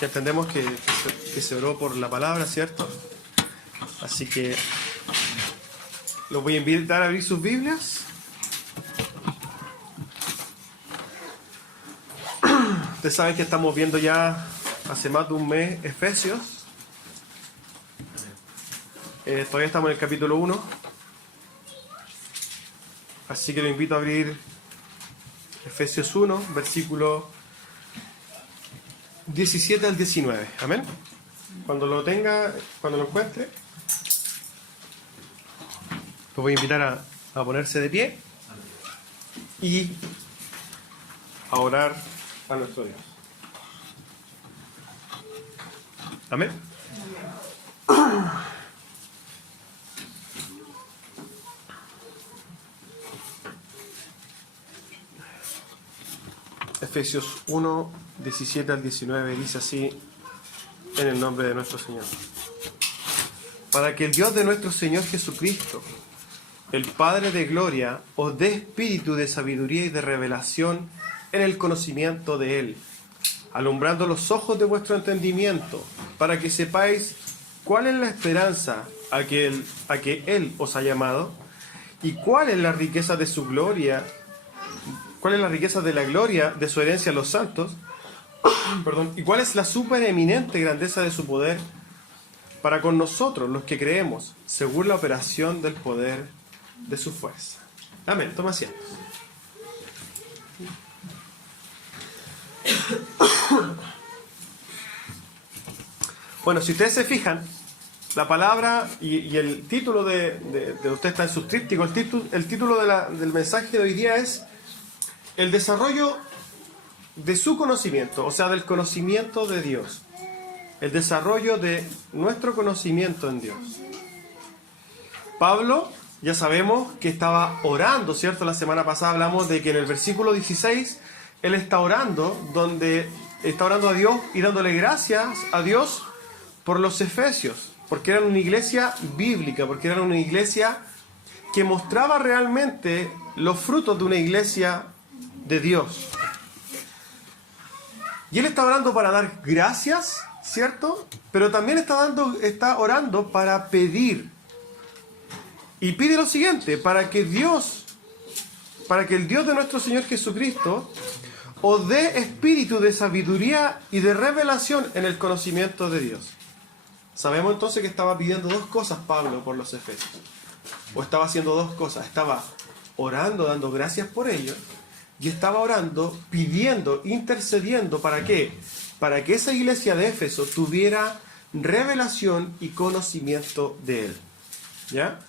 Ya entendemos que se oró por la palabra, ¿cierto? Así que los voy a invitar a abrir sus Biblias. Ustedes saben que estamos viendo ya hace más de un mes Efesios. Todavía estamos en el capítulo 1. Así que lo invito a abrir Efesios 1, versículo 17 al 19. Amén. Cuando lo tenga, cuando lo encuentre, los voy a invitar a ponerse de pie y a orar a nuestro Dios. Amén. Efesios 1, 17 al 19 dice así, en el nombre de nuestro Señor. Para que el Dios de nuestro Señor Jesucristo, el Padre de gloria, os dé espíritu de sabiduría y de revelación en el conocimiento de Él, alumbrando los ojos de vuestro entendimiento, para que sepáis cuál es la esperanza a que Él os ha llamado, y cuál es la riqueza de su gloria, cuál es la riqueza de la gloria de su herencia a los santos, y cuál es la supereminente grandeza de su poder para con nosotros, los que creemos, según la operación del poder de su fuerza. Amén. Toma asiento. Bueno, si ustedes se fijan, la palabra y el título de usted está en su tríptico. El título del mensaje de hoy día es el desarrollo de su conocimiento, o sea, del conocimiento de Dios. El desarrollo de nuestro conocimiento en Dios. Pablo, ya sabemos que estaba orando, ¿cierto? La semana pasada hablamos de que en el versículo 16 él está orando, donde está orando a Dios y dándole gracias a Dios por los efesios, porque eran una iglesia bíblica, porque eran una iglesia que mostraba realmente los frutos de una iglesia de Dios. Y él está orando para dar gracias, ¿cierto? Pero también está orando para pedir. Y pide lo siguiente, para que el Dios de nuestro Señor Jesucristo os dé espíritu de sabiduría y de revelación en el conocimiento de Dios. Sabemos entonces que estaba pidiendo dos cosas Pablo por los efesios. O estaba haciendo dos cosas. Estaba orando, dando gracias por ellos. Y estaba orando, pidiendo, intercediendo. ¿Para qué? Para que esa iglesia de Éfeso tuviera revelación y conocimiento de Él. ¿Ya?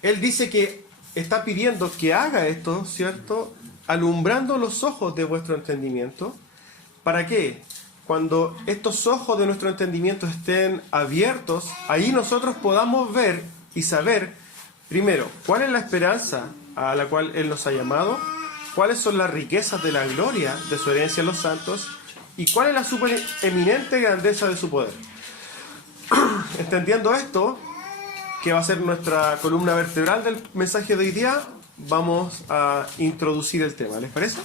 Él dice que está pidiendo que haga esto, ¿cierto? Alumbrando los ojos de vuestro entendimiento. ¿Para qué? Cuando estos ojos de nuestro entendimiento estén abiertos, ahí nosotros podamos ver y saber, primero, cuál es la esperanza a la cual Él nos ha llamado, cuáles son las riquezas de la gloria de su herencia en los santos, y cuál es la supereminente grandeza de su poder. Entendiendo esto, que va a ser nuestra columna vertebral del mensaje de hoy día, vamos a introducir el tema. ¿Les parece?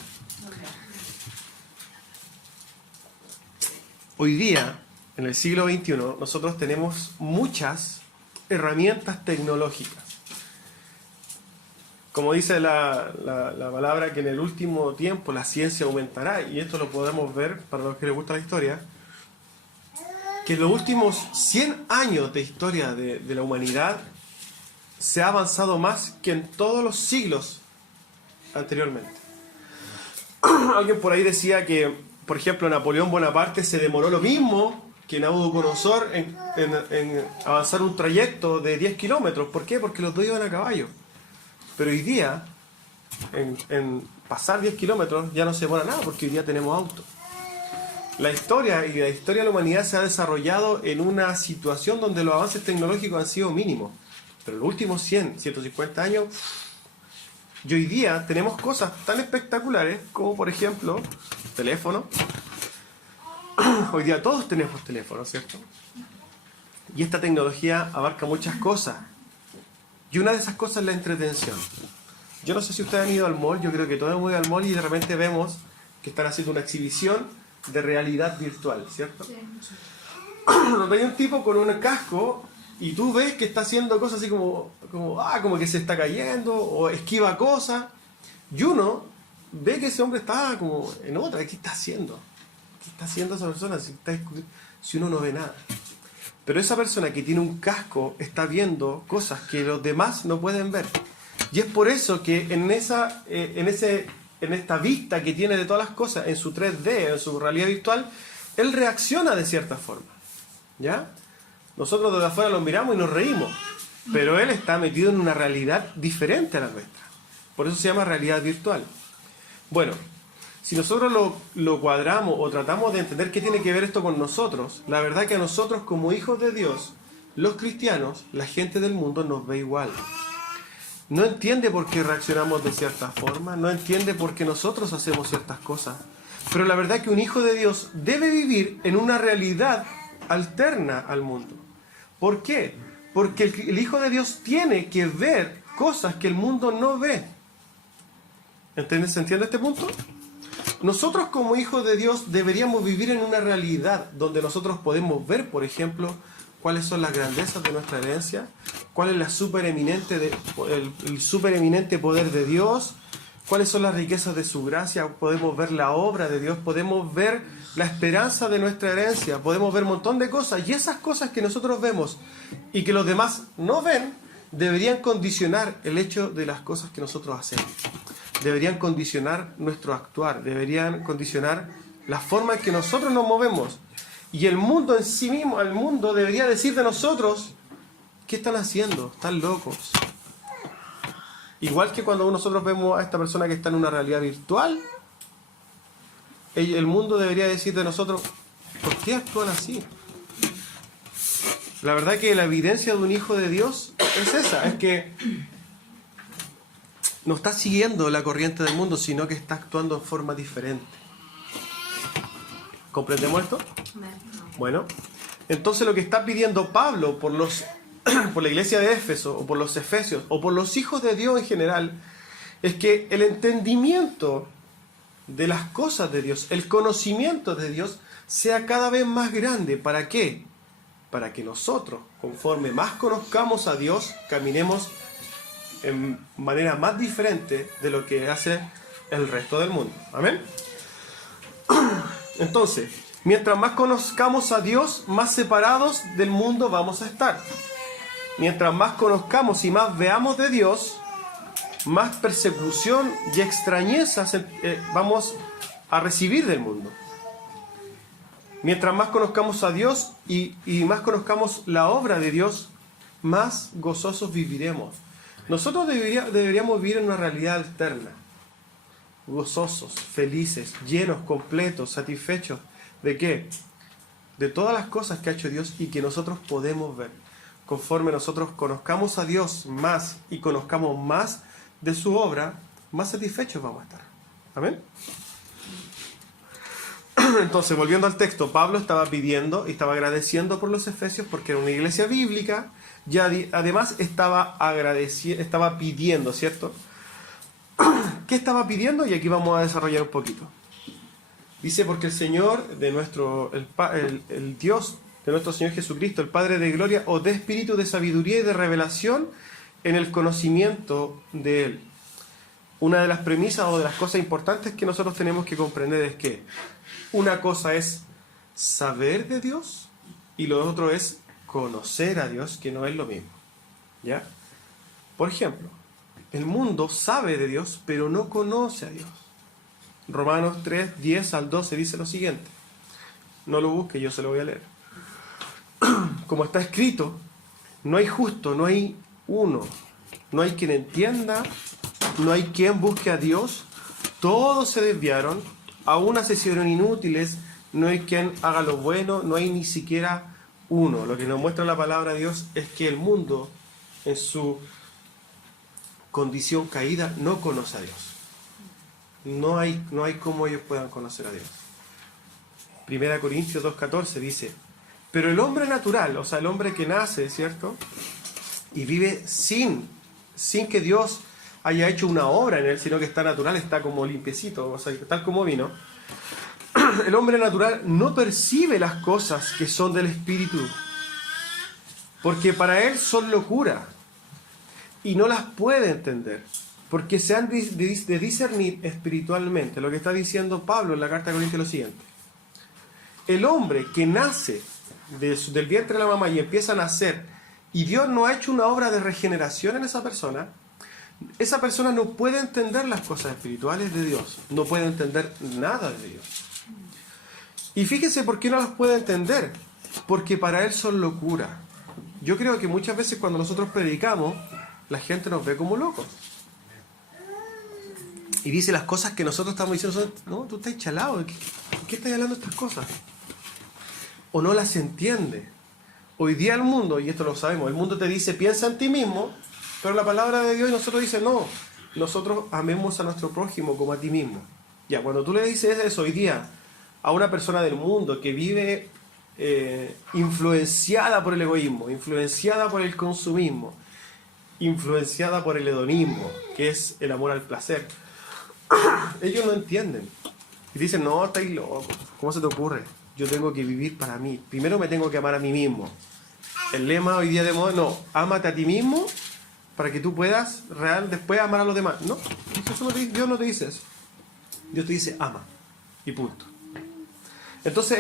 Hoy día, en el siglo XXI, nosotros tenemos muchas herramientas tecnológicas. Como dice la palabra, que en el último tiempo la ciencia aumentará, y esto lo podemos ver para los que les gusta la historia, que en los últimos 100 años de historia de la humanidad se ha avanzado más que en todos los siglos anteriormente. Alguien por ahí decía que, por ejemplo, Napoleón Bonaparte se demoró lo mismo que Nabucodonosor en avanzar un trayecto de 10 kilómetros. ¿Por qué? Porque los dos iban a caballo. Pero hoy día, en pasar 10 kilómetros ya no se demora nada, porque hoy día tenemos autos. La historia de la humanidad se ha desarrollado en una situación donde los avances tecnológicos han sido mínimos. Pero en los últimos 100, 150 años, y hoy día tenemos cosas tan espectaculares como, por ejemplo, teléfono. Hoy día todos tenemos teléfono, ¿cierto? Y esta tecnología abarca muchas cosas. Y una de esas cosas es la entretención. Yo no sé si ustedes han ido al mall, yo creo que todos hemos ido al mall y de repente vemos que están haciendo una exhibición de realidad virtual, ¿cierto? Donde hay un tipo con un casco y tú ves que está haciendo cosas así como que se está cayendo o esquiva cosas, y uno ve que ese hombre está como en otra. ¿Qué está haciendo? ¿Qué está haciendo esa persona si uno no ve nada? Pero esa persona que tiene un casco está viendo cosas que los demás no pueden ver. Y es por eso que en esta vista que tiene de todas las cosas, en su 3D, en su realidad virtual, él reacciona de cierta forma. ¿Ya? Nosotros desde afuera lo miramos y nos reímos, pero él está metido en una realidad diferente a la nuestra. Por eso se llama realidad virtual. Bueno, si nosotros lo cuadramos o tratamos de entender qué tiene que ver esto con nosotros, la verdad que a nosotros como hijos de Dios, los cristianos, la gente del mundo nos ve igual. No entiende por qué reaccionamos de cierta forma, no entiende por qué nosotros hacemos ciertas cosas. Pero la verdad que un hijo de Dios debe vivir en una realidad alterna al mundo. ¿Por qué? Porque el hijo de Dios tiene que ver cosas que el mundo no ve. ¿Se entiende este punto? Nosotros como hijos de Dios deberíamos vivir en una realidad donde nosotros podemos ver, por ejemplo, cuáles son las grandezas de nuestra herencia, cuál es el supereminente poder de Dios, cuáles son las riquezas de su gracia, podemos ver la obra de Dios, podemos ver la esperanza de nuestra herencia, podemos ver un montón de cosas, y esas cosas que nosotros vemos y que los demás no ven, deberían condicionar el hecho de las cosas que nosotros hacemos. Deberían condicionar nuestro actuar, deberían condicionar la forma en que nosotros nos movemos. Y el mundo en sí mismo, el mundo debería decir de nosotros, ¿qué están haciendo? Están locos. Igual que cuando nosotros vemos a esta persona que está en una realidad virtual, el mundo debería decir de nosotros, ¿por qué actúan así? La verdad que la evidencia de un hijo de Dios es esa, es que no está siguiendo la corriente del mundo, sino que está actuando de forma diferente. ¿Comprendemos esto? Bueno, entonces lo que está pidiendo Pablo por la iglesia de Éfeso, o por los efesios, o por los hijos de Dios en general, es que el entendimiento de las cosas de Dios, el conocimiento de Dios, sea cada vez más grande. ¿Para qué? Para que nosotros, conforme más conozcamos a Dios, caminemos en manera más diferente de lo que hace el resto del mundo. ¿Amén? Entonces, mientras más conozcamos a Dios, más separados del mundo vamos a estar. Mientras más conozcamos y más veamos de Dios, más persecución y extrañeza vamos a recibir del mundo. Mientras más conozcamos a Dios y más conozcamos la obra de Dios, más gozosos viviremos. Nosotros deberíamos vivir en una realidad alterna, gozosos, felices, llenos, completos, satisfechos. ¿De qué? De todas las cosas que ha hecho Dios y que nosotros podemos ver. Conforme nosotros conozcamos a Dios más y conozcamos más de su obra, más satisfechos vamos a estar. ¿Amén? Entonces, volviendo al texto, Pablo estaba pidiendo y estaba agradeciendo por los efesios porque era una iglesia bíblica. Y además estaba pidiendo, ¿cierto? ¿Qué estaba pidiendo? Y aquí vamos a desarrollar un poquito. Dice, porque el Señor el Dios de nuestro Señor Jesucristo, el Padre de gloria, os dé espíritu de sabiduría y de revelación en el conocimiento de Él. Una de las premisas o de las cosas importantes que nosotros tenemos que comprender es que una cosa es saber de Dios y lo otro es conocer a Dios, que no es lo mismo. ¿Ya? Por ejemplo, el mundo sabe de Dios, pero no conoce a Dios. Romanos 3, 10 al 12 dice lo siguiente. No lo busque, yo se lo voy a leer. Como está escrito, no hay justo, no hay uno, no hay quien entienda, no hay quien busque a Dios. Todos se desviaron, a una se hicieron inútiles, no hay quien haga lo bueno, no hay ni siquiera uno. Lo que nos muestra la palabra de Dios es que el mundo, en su condición caída, no conoce a Dios. No hay cómo ellos puedan conocer a Dios. 1 Corintios 2:14 dice, pero el hombre natural, o sea, el hombre que nace, ¿cierto? Y vive sin que Dios haya hecho una obra en él, sino que está natural, está como limpiecito, o sea, tal como vino. el hombre natural no percibe las cosas que son del Espíritu, porque para él son locura y no las puede entender, porque se han de discernir espiritualmente. Lo que está diciendo Pablo en la carta a Corintios es lo siguiente: el hombre que nace del vientre de la mamá y empieza a nacer, y Dios no ha hecho una obra de regeneración en esa persona no puede entender las cosas espirituales de Dios, no puede entender nada de Dios. Y fíjese por qué no las puede entender, porque para él son locura. Yo creo que muchas veces cuando nosotros predicamos, la gente nos ve como locos. Y dice las cosas que nosotros estamos diciendo son: no, tú estás chalado, ¿qué estás hablando de estas cosas? O no las entiende. Hoy día el mundo, y esto lo sabemos, el mundo te dice: piensa en ti mismo, pero la palabra de Dios nosotros dice: no, nosotros amemos a nuestro prójimo como a ti mismo. Ya, cuando tú le dices eso hoy día a una persona del mundo que vive influenciada por el egoísmo, influenciada por el consumismo, influenciada por el hedonismo, que es el amor al placer, ellos no entienden. Y dicen: no, estáis loco, ¿cómo se te ocurre? Yo tengo que vivir para mí. Primero me tengo que amar a mí mismo. El lema hoy día de moda: no, ámate a ti mismo para que tú puedas después amar a los demás. No, Dios no te dice eso. Dios te dice: ama. Y punto. Entonces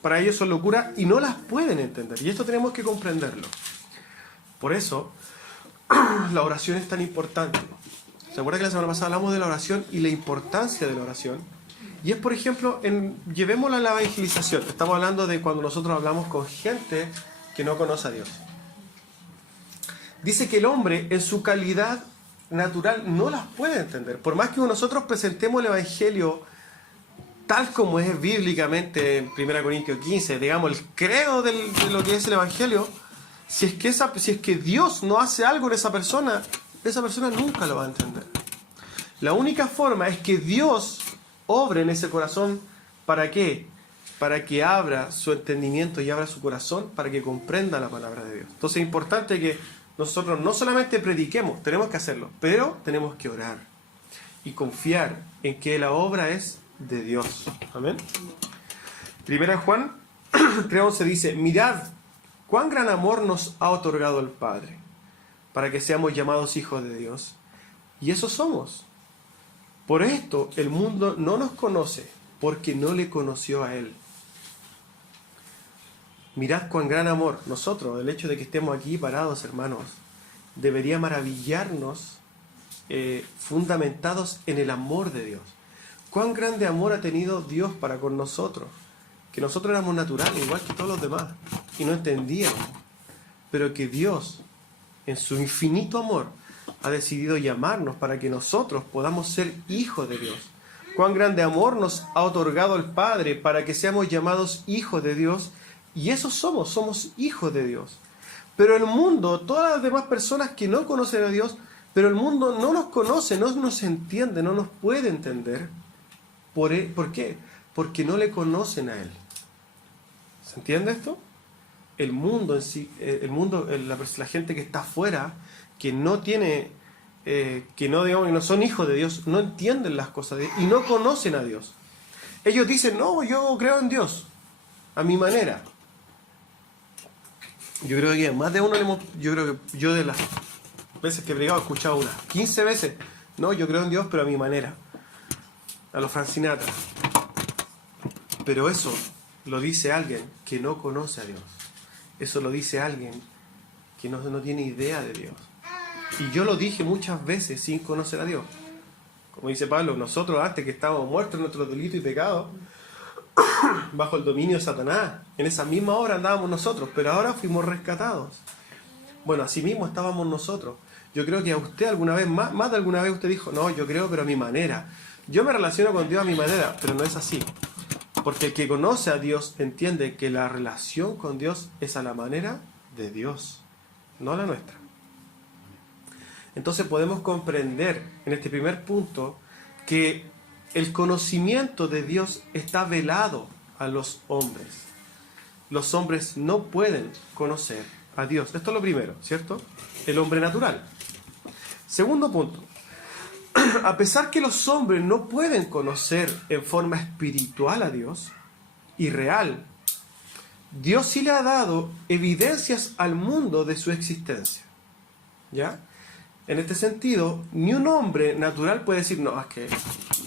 para ellos son locura y no las pueden entender. Y esto tenemos que comprenderlo. Por eso, la oración es tan importante. ¿Se acuerdan que la semana pasada hablamos de la oración y la importancia de la oración? Y es, por ejemplo, llevémosla a la evangelización. Estamos hablando de cuando nosotros hablamos con gente que no conoce a Dios. Dice que el hombre, en su calidad natural, no las puede entender. Por más que nosotros presentemos el Evangelio tal como es bíblicamente en 1 Corintios 15, digamos, el credo de lo que es el Evangelio, si es que Dios no hace algo en esa persona nunca lo va a entender. La única forma es que Dios obre en ese corazón. ¿Para qué? Para que abra su entendimiento y abra su corazón para que comprenda la palabra de Dios. Entonces es importante que nosotros no solamente prediquemos, tenemos que hacerlo, pero tenemos que orar y confiar en que la obra es de Dios. Amén. Primera Juan 3:11 dice: mirad cuán gran amor nos ha otorgado el Padre, para que seamos llamados hijos de Dios. Y eso somos. Por esto el mundo no nos conoce, porque no le conoció a Él. Mirad cuán gran amor. Nosotros, el hecho de que estemos aquí parados, hermanos, debería maravillarnos, fundamentados en el amor de Dios. Cuán grande amor ha tenido Dios para con nosotros, que nosotros éramos naturales, igual que todos los demás, y no entendíamos. Pero que Dios, en su infinito amor, ha decidido llamarnos para que nosotros podamos ser hijos de Dios. Cuán grande amor nos ha otorgado el Padre para que seamos llamados hijos de Dios. Y eso somos hijos de Dios. Pero el mundo, todas las demás personas que no conocen a Dios, pero el mundo no nos conoce, no nos entiende, no nos puede entender. ¿Por qué? Porque no le conocen a Él. ¿Se entiende esto? El mundo en sí, la gente que está afuera, que no tiene, que no son hijos de Dios, no entienden las cosas de Dios y no conocen a Dios. Ellos dicen: no, yo creo en Dios, a mi manera. Yo creo que más de uno yo de las veces que he predicado he escuchado unas 15 veces: no, yo creo en Dios, pero a mi manera. A los Frank Sinatra. Pero eso lo dice alguien que no conoce a Dios. Eso lo dice alguien que no tiene idea de Dios. Y yo lo dije muchas veces sin conocer a Dios. Como dice Pablo, nosotros antes que estábamos muertos en nuestros delitos y pecados, bajo el dominio de Satanás, en esa misma hora andábamos nosotros, pero ahora fuimos rescatados. Bueno, así mismo estábamos nosotros. Yo creo que a usted alguna vez, más de alguna vez usted dijo: no, yo creo, pero a mi manera. Yo me relaciono con Dios a mi manera, pero no es así. Porque el que conoce a Dios entiende que la relación con Dios es a la manera de Dios, no a la nuestra. Entonces podemos comprender en este primer punto que el conocimiento de Dios está velado a los hombres. Los hombres no pueden conocer a Dios. Esto es lo primero, ¿cierto? El hombre natural. Segundo punto. a pesar que los hombres no pueden conocer en forma espiritual a Dios y real, Dios sí le ha dado evidencias al mundo de su existencia. ¿Ya? En este sentido, ni un hombre natural puede decir, no, es que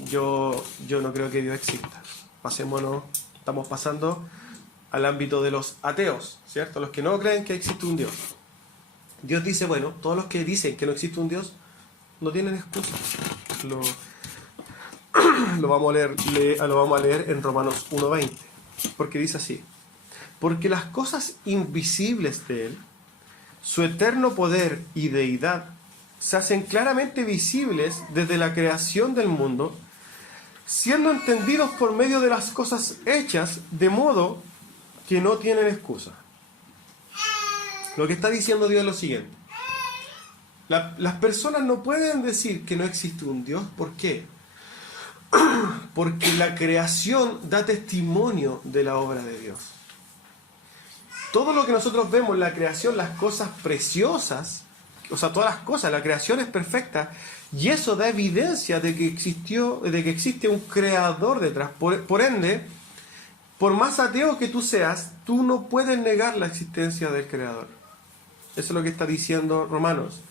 yo no creo que Dios exista. Pasémonos, estamos pasando al ámbito de los ateos, ¿cierto? Los que no creen que existe un Dios. Dios dice, bueno, todos los que dicen que no existe un Dios no tienen excusa. Lo vamos a leer en Romanos 1:20, porque dice así: porque las cosas invisibles de Él, su eterno poder y deidad, se hacen claramente visibles desde la creación del mundo, siendo entendidos por medio de las cosas hechas, de modo que no tienen excusa. Lo que está diciendo Dios es lo siguiente: las personas no pueden decir que no existe un Dios. ¿Por qué? Porque la creación da testimonio de la obra de Dios. Todo lo que nosotros vemos en la creación, las cosas preciosas, o sea, todas las cosas, la creación es perfecta, y eso da evidencia de que existe un creador detrás. Por ende, por más ateo que tú seas, tú no puedes negar la existencia del creador. Eso es lo que está diciendo Romanos.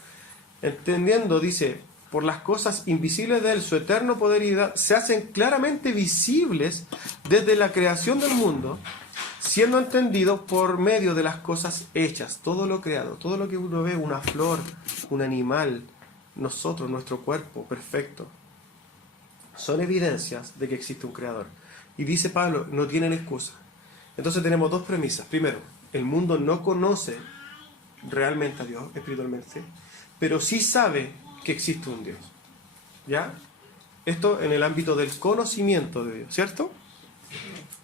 Entendiendo, dice, por las cosas invisibles de Él, su eterno poder y deidad, se hacen claramente visibles desde la creación del mundo, siendo entendido por medio de las cosas hechas, todo lo creado, todo lo que uno ve, una flor, un animal, nosotros, nuestro cuerpo perfecto, son evidencias de que existe un creador. Y dice Pablo, no tienen excusa. Entonces tenemos dos premisas. Primero, el mundo no conoce realmente a Dios espiritualmente, pero sí sabe que existe un Dios. ¿Ya? Esto en el ámbito del conocimiento de Dios, ¿cierto?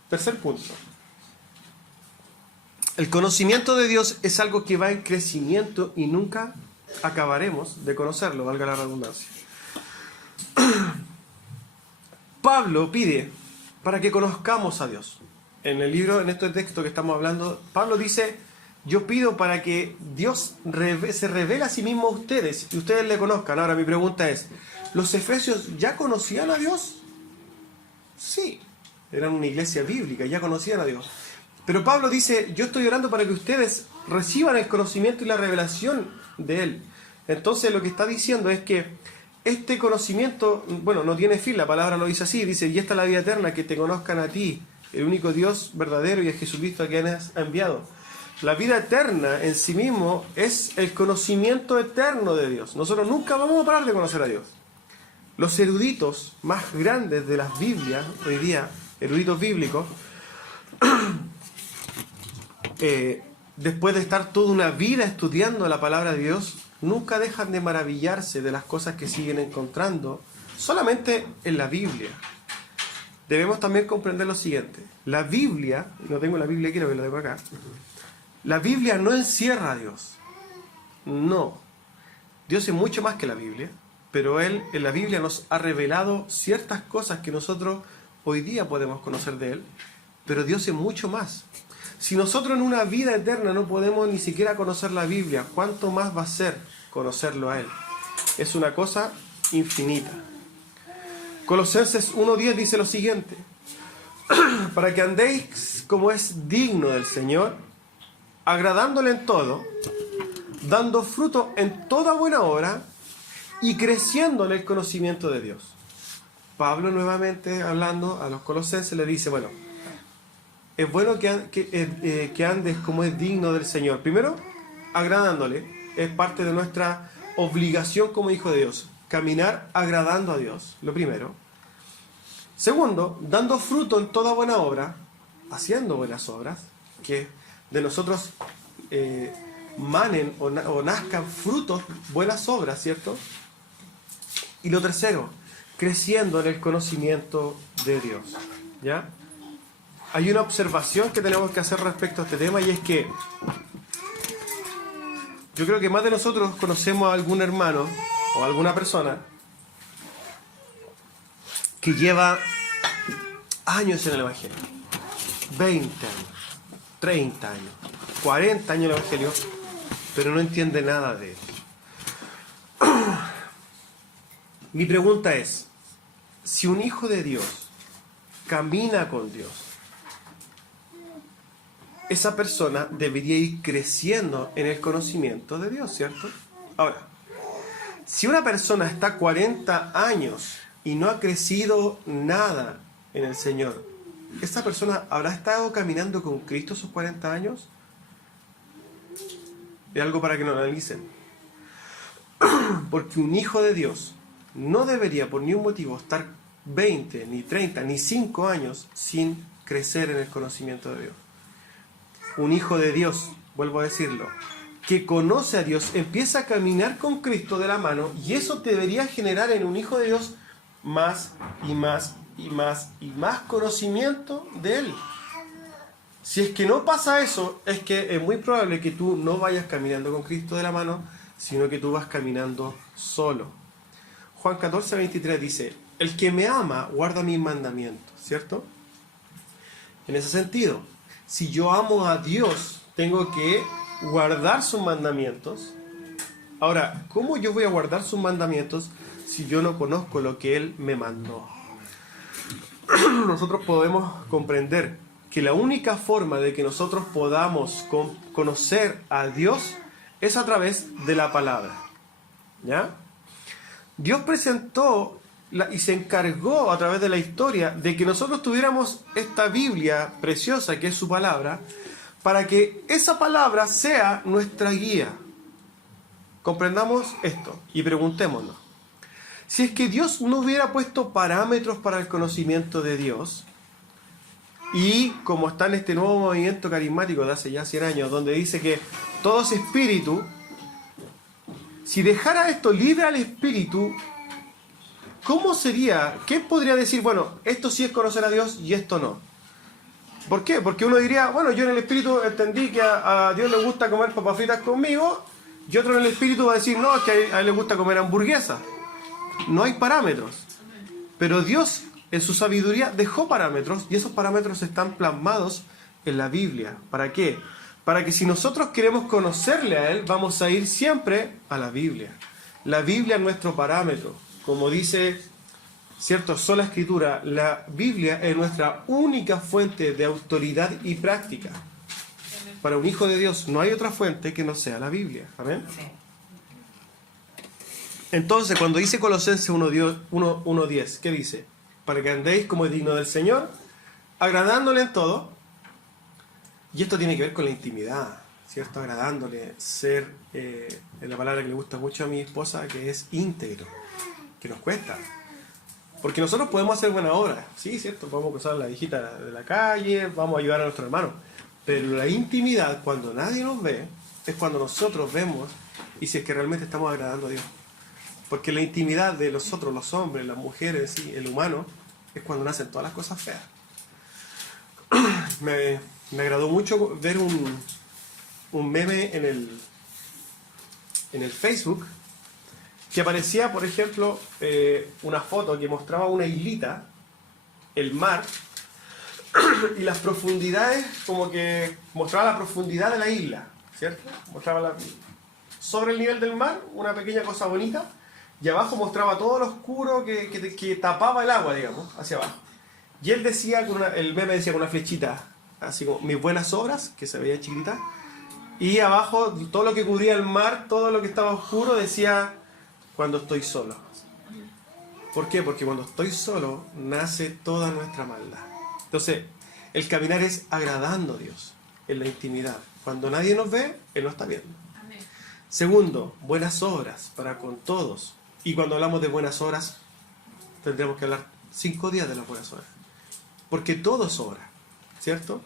Tercer punto. El conocimiento de Dios es algo que va en crecimiento y nunca acabaremos de conocerlo, valga la redundancia. Pablo pide para que conozcamos a Dios. En el libro, en este texto que estamos hablando, Pablo dice, yo pido para que Dios se revele a sí mismo a ustedes y ustedes le conozcan. Ahora mi pregunta es, ¿los efesios ya conocían a Dios? Sí, eran una iglesia bíblica, ya conocían a Dios. Pero Pablo dice, yo estoy orando para que ustedes reciban el conocimiento y la revelación de Él. Entonces lo que está diciendo es que este conocimiento, bueno, no tiene fin, la palabra lo dice así, dice, y esta es la vida eterna, que te conozcan a ti, el único Dios verdadero, y a Jesucristo a quien has enviado. La vida eterna en sí mismo es el conocimiento eterno de Dios. Nosotros nunca vamos a parar de conocer a Dios. Los eruditos más grandes de las Biblias, hoy día, eruditos bíblicos, después de estar toda una vida estudiando la palabra de Dios, nunca dejan de maravillarse de las cosas que siguen encontrando solamente en la Biblia. Debemos también comprender lo siguiente: la Biblia, no tengo la Biblia aquí, lo tengo acá, la Biblia no encierra a Dios. No. Dios es mucho más que la Biblia, pero Él en la Biblia nos ha revelado ciertas cosas que nosotros hoy día podemos conocer de Él, pero Dios es mucho más. Si nosotros en una vida eterna no podemos ni siquiera conocer la Biblia, ¿cuánto más va a ser conocerlo a Él? Es una cosa infinita. Colosenses 1:10 dice lo siguiente: para que andéis como es digno del Señor, agradándole en todo, dando fruto en toda buena obra y creciendo en el conocimiento de Dios. Pablo, nuevamente hablando a los colosenses, le dice, bueno, es bueno que andes como es digno del Señor. Primero, agradándole. Es parte de nuestra obligación como hijo de Dios. Caminar agradando a Dios, lo primero. Segundo, dando fruto en toda buena obra, haciendo buenas obras, que de nosotros manen o nazcan frutos, buenas obras, ¿cierto? Y lo tercero, creciendo en el conocimiento de Dios. ¿Ya? Hay una observación que tenemos que hacer respecto a este tema, y es que yo creo que más de nosotros conocemos a algún hermano o alguna persona que lleva años en el Evangelio, 20 años, 30 años, 40 años en el Evangelio, pero no entiende nada de él. Mi pregunta es, si un hijo de Dios camina con Dios, esa persona debería ir creciendo en el conocimiento de Dios, ¿cierto? Ahora, si una persona está 40 años y no ha crecido nada en el Señor, ¿esa persona habrá estado caminando con Cristo esos 40 años? Es algo para que lo analicen. Porque un hijo de Dios no debería por ningún motivo estar 20, ni 30, ni 5 años sin crecer en el conocimiento de Dios. Un hijo de Dios, vuelvo a decirlo, que conoce a Dios, empieza a caminar con Cristo de la mano, y eso debería generar en un hijo de Dios más y más y más y más conocimiento de Él. Si es que no pasa eso, es que es muy probable que tú no vayas caminando con Cristo de la mano, sino que tú vas caminando solo. Juan 14, 23 dice, el que me ama guarda mis mandamientos, ¿cierto? En ese sentido, si yo amo a Dios, tengo que guardar sus mandamientos. Ahora, ¿cómo yo voy a guardar sus mandamientos si yo no conozco lo que Él me mandó? Nosotros podemos comprender que la única forma de que nosotros podamos conocer a Dios es a través de la palabra. ¿Ya? Dios presentó y se encargó a través de la historia de que nosotros tuviéramos esta Biblia preciosa que es su palabra, para que esa palabra sea nuestra guía. Comprendamos esto y preguntémonos. Si es que Dios no hubiera puesto parámetros para el conocimiento de Dios, y como está en este nuevo movimiento carismático de hace ya 100 años, donde dice que todo es espíritu, si dejara esto libre al espíritu, ¿cómo sería? ¿Qué podría decir? Bueno, esto sí es conocer a Dios y esto no. ¿Por qué? Porque uno diría, bueno, yo en el espíritu entendí que a Dios le gusta comer papas fritas conmigo, y otro en el espíritu va a decir, no, es que a él le gusta comer hamburguesas. No hay parámetros. Pero Dios, en su sabiduría, dejó parámetros, y esos parámetros están plasmados en la Biblia. ¿Para qué? Para que si nosotros queremos conocerle a Él, vamos a ir siempre a la Biblia. La Biblia es nuestro parámetro. Como dice, cierto, sola Escritura, la Biblia es nuestra única fuente de autoridad y práctica. Para un hijo de Dios no hay otra fuente que no sea la Biblia. ¿Amén? Entonces, cuando dice Colosenses 1:10, ¿qué dice? Para que andéis como es digno del Señor, agradándole en todo. Y esto tiene que ver con la intimidad, ¿cierto? Agradándole, ser, es la palabra que le gusta mucho a mi esposa, que es íntegro, que nos cuesta. Porque nosotros podemos hacer buena obra, sí, ¿cierto? Podemos cruzar a la viejita de la calle, vamos a ayudar a nuestro hermano. Pero la intimidad, cuando nadie nos ve, es cuando nosotros vemos y si es que realmente estamos agradando a Dios. Porque la intimidad de nosotros, los hombres, las mujeres, sí, el humano, es cuando nacen todas las cosas feas. Me agradó mucho ver un meme en el Facebook que aparecía, por ejemplo, una foto que mostraba una islita, el mar, y las profundidades, como que mostraba la profundidad de la isla, ¿cierto? Mostraba sobre el nivel del mar, una pequeña cosa bonita, y abajo mostraba todo lo oscuro que tapaba el agua, digamos, hacia abajo. Y él decía, el meme decía con una flechita, así como mis buenas obras, que se veía chiquita, y abajo todo lo que cubría el mar, todo lo que estaba oscuro, decía cuando estoy solo. ¿Por qué? Porque cuando estoy solo nace toda nuestra maldad. Entonces, el caminar es agradando a Dios en la intimidad. Cuando nadie nos ve, Él nos está viendo. Amén. Segundo, buenas obras para con todos. Y cuando hablamos de buenas obras, tendremos que hablar 5 días de las buenas obras. Porque todo es obra, ¿cierto?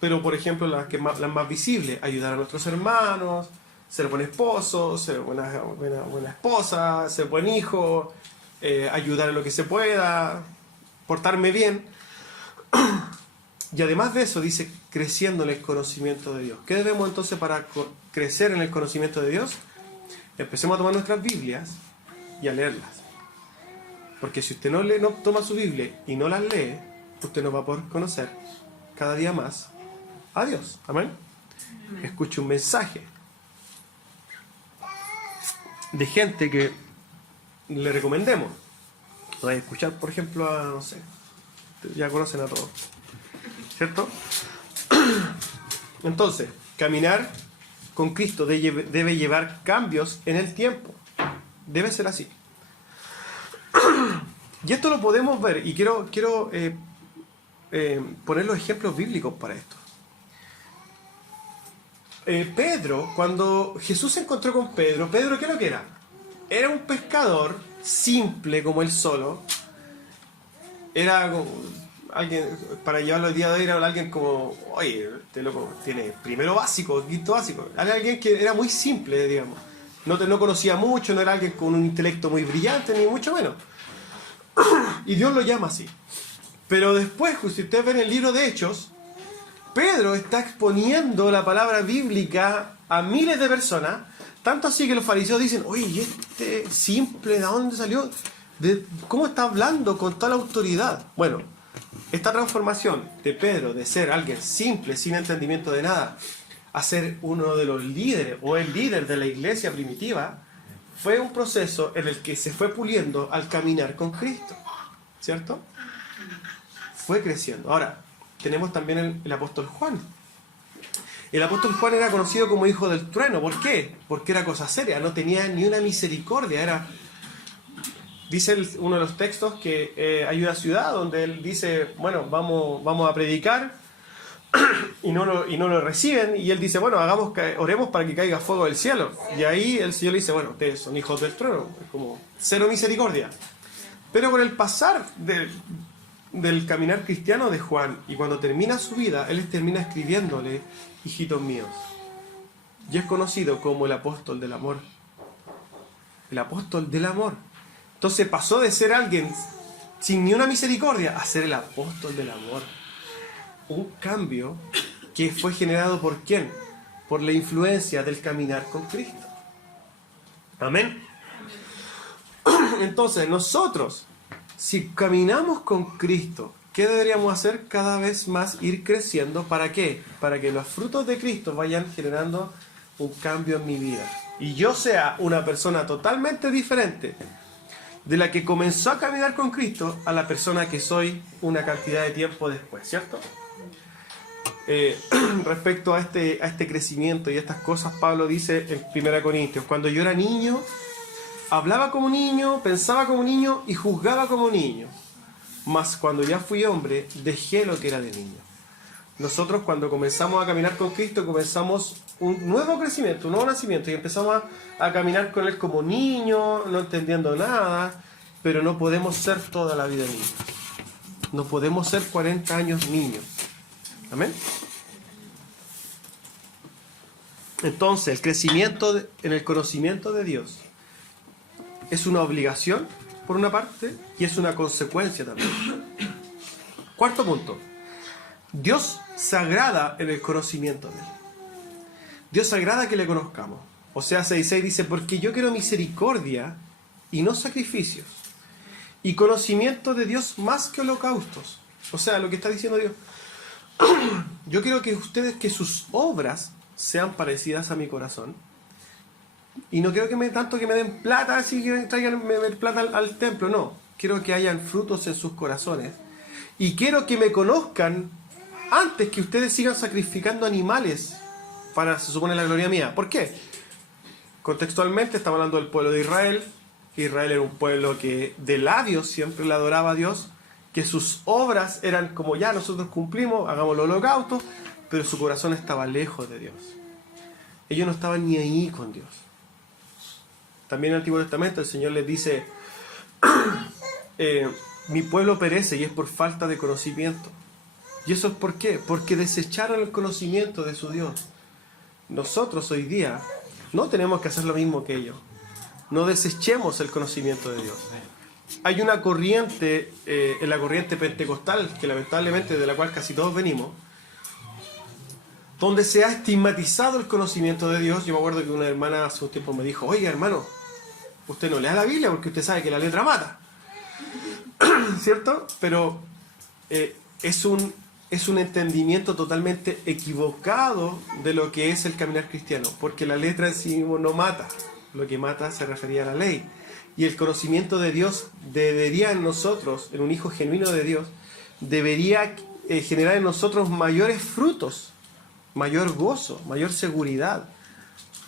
Pero, por ejemplo, las más visibles, ayudar a nuestros hermanos, ser buen esposo, ser buena esposa, ser buen hijo, ayudar en lo que se pueda, portarme bien. Y además de eso, dice, creciendo en el conocimiento de Dios. ¿Qué debemos entonces para crecer en el conocimiento de Dios? Empecemos a tomar nuestras Biblias y a leerlas. Porque si usted no toma su Biblia y no las lee, usted no va a poder conocer cada día más a Dios. Amén. Escuche un mensaje de gente que le recomendemos. Vais a escuchar, por ejemplo, a, no sé, ya conocen a todos, ¿cierto? Entonces, caminar con Cristo debe llevar cambios en el tiempo. Debe ser así. Y esto lo podemos ver, y quiero poner los ejemplos bíblicos para esto. Pedro, cuando Jesús se encontró con Pedro, ¿Pedro qué es lo que era? Era un pescador simple como él solo. Era como alguien, para llevarlo al día de hoy, era alguien como, oye, este loco tiene primero básico, quinto básico. Era alguien que era muy simple, digamos. No conocía mucho, no era alguien con un intelecto muy brillante, ni mucho menos. Y Dios lo llama así. Pero después, si ustedes ven el libro de Hechos, Pedro está exponiendo la palabra bíblica a miles de personas, tanto así que los fariseos dicen, oye, ¿y este simple de dónde salió? ¿Cómo está hablando con tal autoridad? Bueno, esta transformación de Pedro, de ser alguien simple, sin entendimiento de nada, a ser uno de los líderes, o el líder de la iglesia primitiva, fue un proceso en el que se fue puliendo al caminar con Cristo, ¿cierto? Fue creciendo. Ahora, tenemos también el apóstol Juan. El apóstol Juan era conocido como hijo del trueno. ¿Por qué? Porque era cosa seria, no tenía ni una misericordia. Dice uno de los textos que hay una ciudad donde él dice, bueno, vamos a predicar, y no lo reciben, y él dice, bueno, oremos para que caiga fuego del cielo. Y ahí el Señor le dice, bueno, ustedes son hijos del trueno, es como cero misericordia. Pero con el pasar del caminar cristiano de Juan, y cuando termina su vida, él termina escribiéndole, hijitos míos, y es conocido como el apóstol del amor. El apóstol del amor. Entonces pasó de ser alguien sin ni una misericordia a ser el apóstol del amor. Un cambio que fue generado ¿por quién? Por la influencia del caminar con Cristo. Amén. Entonces nosotros, si caminamos con Cristo, ¿qué deberíamos hacer? Cada vez más ir creciendo. ¿Para qué? Para que los frutos de Cristo vayan generando un cambio en mi vida. Y yo sea una persona totalmente diferente de la que comenzó a caminar con Cristo a la persona que soy una cantidad de tiempo después, ¿cierto? Respecto a este crecimiento y a estas cosas, Pablo dice en 1 Corintios, cuando yo era niño, hablaba como niño, pensaba como niño y juzgaba como niño. Mas cuando ya fui hombre, dejé lo que era de niño. Nosotros cuando comenzamos a caminar con Cristo, comenzamos un nuevo crecimiento, un nuevo nacimiento, y empezamos a caminar con Él como niño, no entendiendo nada, pero no podemos ser toda la vida niños. No podemos ser 40 años niños. ¿Amén? Entonces, el crecimiento en el conocimiento de Dios es una obligación, por una parte, y es una consecuencia también. Cuarto punto. Dios se agrada en el conocimiento de Él. Dios se agrada que le conozcamos. Oseas 6:6 dice, porque yo quiero misericordia y no sacrificios, y conocimiento de Dios más que holocaustos. O sea, lo que está diciendo Dios, yo quiero que sus obras sean parecidas a mi corazón, y no quiero tanto que me den plata, así que traigan plata al templo, no. Quiero que hayan frutos en sus corazones, y quiero que me conozcan antes que ustedes sigan sacrificando animales para, se supone, la gloria mía. ¿Por qué? Contextualmente estamos hablando del pueblo de Israel. Israel era un pueblo que de labios siempre le adoraba a Dios, que sus obras eran como ya nosotros cumplimos, hagamos los holocaustos, pero su corazón estaba lejos de Dios. Ellos no estaban ni ahí con Dios. También en el Antiguo Testamento el Señor les dice, mi pueblo perece y es por falta de conocimiento. ¿Y eso es por qué? Porque desecharon el conocimiento de su Dios. Nosotros hoy día no tenemos que hacer lo mismo que ellos. No desechemos el conocimiento de Dios. Hay una corriente, en la corriente pentecostal, que lamentablemente de la cual casi todos venimos, donde se ha estigmatizado el conocimiento de Dios. Yo me acuerdo que una hermana hace un tiempo me dijo, oiga hermano, usted no lea la Biblia porque usted sabe que la letra mata. ¿Cierto? Pero es un entendimiento totalmente equivocado de lo que es el caminar cristiano, porque la letra en sí mismo no mata. Lo que mata se refería a la ley. y el conocimiento de Dios debería en nosotros, en un hijo genuino de Dios, debería generar en nosotros mayores frutos, mayor gozo, mayor seguridad,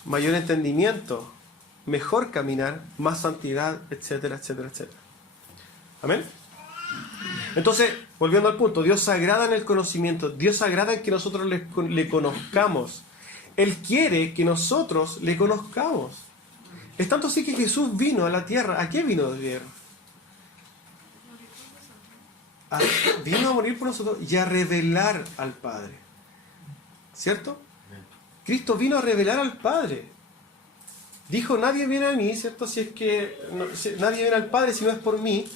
mayor entendimiento, mejor caminar, más santidad, etcétera, etcétera, etcétera. ¿Amén? Entonces, volviendo al punto, Dios se agrada en el conocimiento, Dios se agrada en que nosotros le conozcamos. Él quiere que nosotros le conozcamos. Es tanto así que Jesús vino a la tierra. ¿A qué vino de tierra? Vino a morir por nosotros y a revelar al Padre. ¿Cierto? Cristo vino a revelar al Padre. Dijo, nadie viene a mí, ¿cierto? Si es que nadie viene al Padre si no es por mí.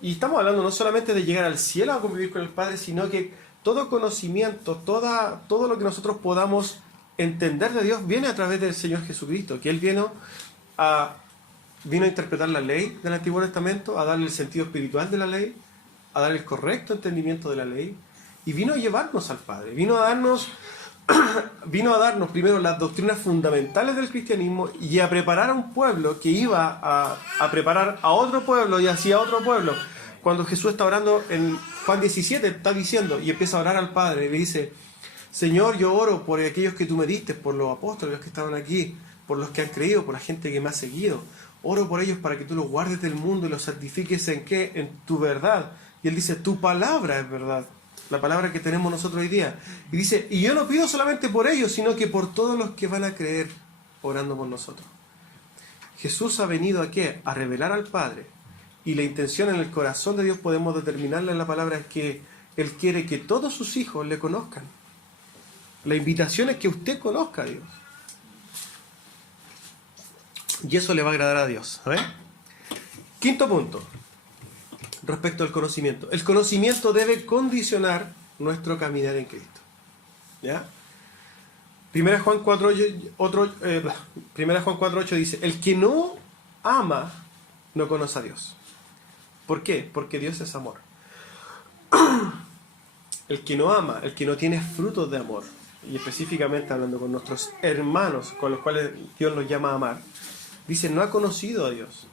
Y estamos hablando no solamente de llegar al cielo a convivir con el Padre, sino que todo conocimiento, todo lo que nosotros podamos entender de Dios viene a través del Señor Jesucristo, que Él vino a interpretar la ley del Antiguo Testamento, a darle el sentido espiritual de la ley, a dar el correcto entendimiento de la ley, y vino a llevarnos al Padre, vino a darnos primero las doctrinas fundamentales del cristianismo y a preparar a un pueblo que iba a preparar a otro pueblo y hacia otro pueblo. Cuando Jesús está orando en Juan 17, está diciendo y empieza a orar al Padre, y le dice, Señor, yo oro por aquellos que tú me diste, por los apóstoles, los que estaban aquí, por los que han creído, por la gente que me ha seguido. Oro por ellos para que tú los guardes del mundo y los santifiques ¿en qué? En tu verdad. Y él dice, tu palabra es verdad. La palabra que tenemos nosotros hoy día. Y dice, y yo no pido solamente por ellos, sino que por todos los que van a creer orando por nosotros. Jesús ha venido ¿a qué? A revelar al Padre. Y la intención en el corazón de Dios podemos determinarla en la palabra es que Él quiere que todos sus hijos le conozcan. La invitación es que usted conozca a Dios. Y eso le va a agradar a Dios. ¿Eh? Quinto punto. Respecto al conocimiento. El conocimiento debe condicionar nuestro caminar en Cristo. ¿Ya? Primera Juan 4:8 dice, el que no ama no conoce a Dios. ¿Por qué? Porque Dios es amor. El que no ama, el que no tiene frutos de amor, y específicamente hablando con nuestros hermanos, con los cuales Dios nos llama a amar, dice, no ha conocido a Dios.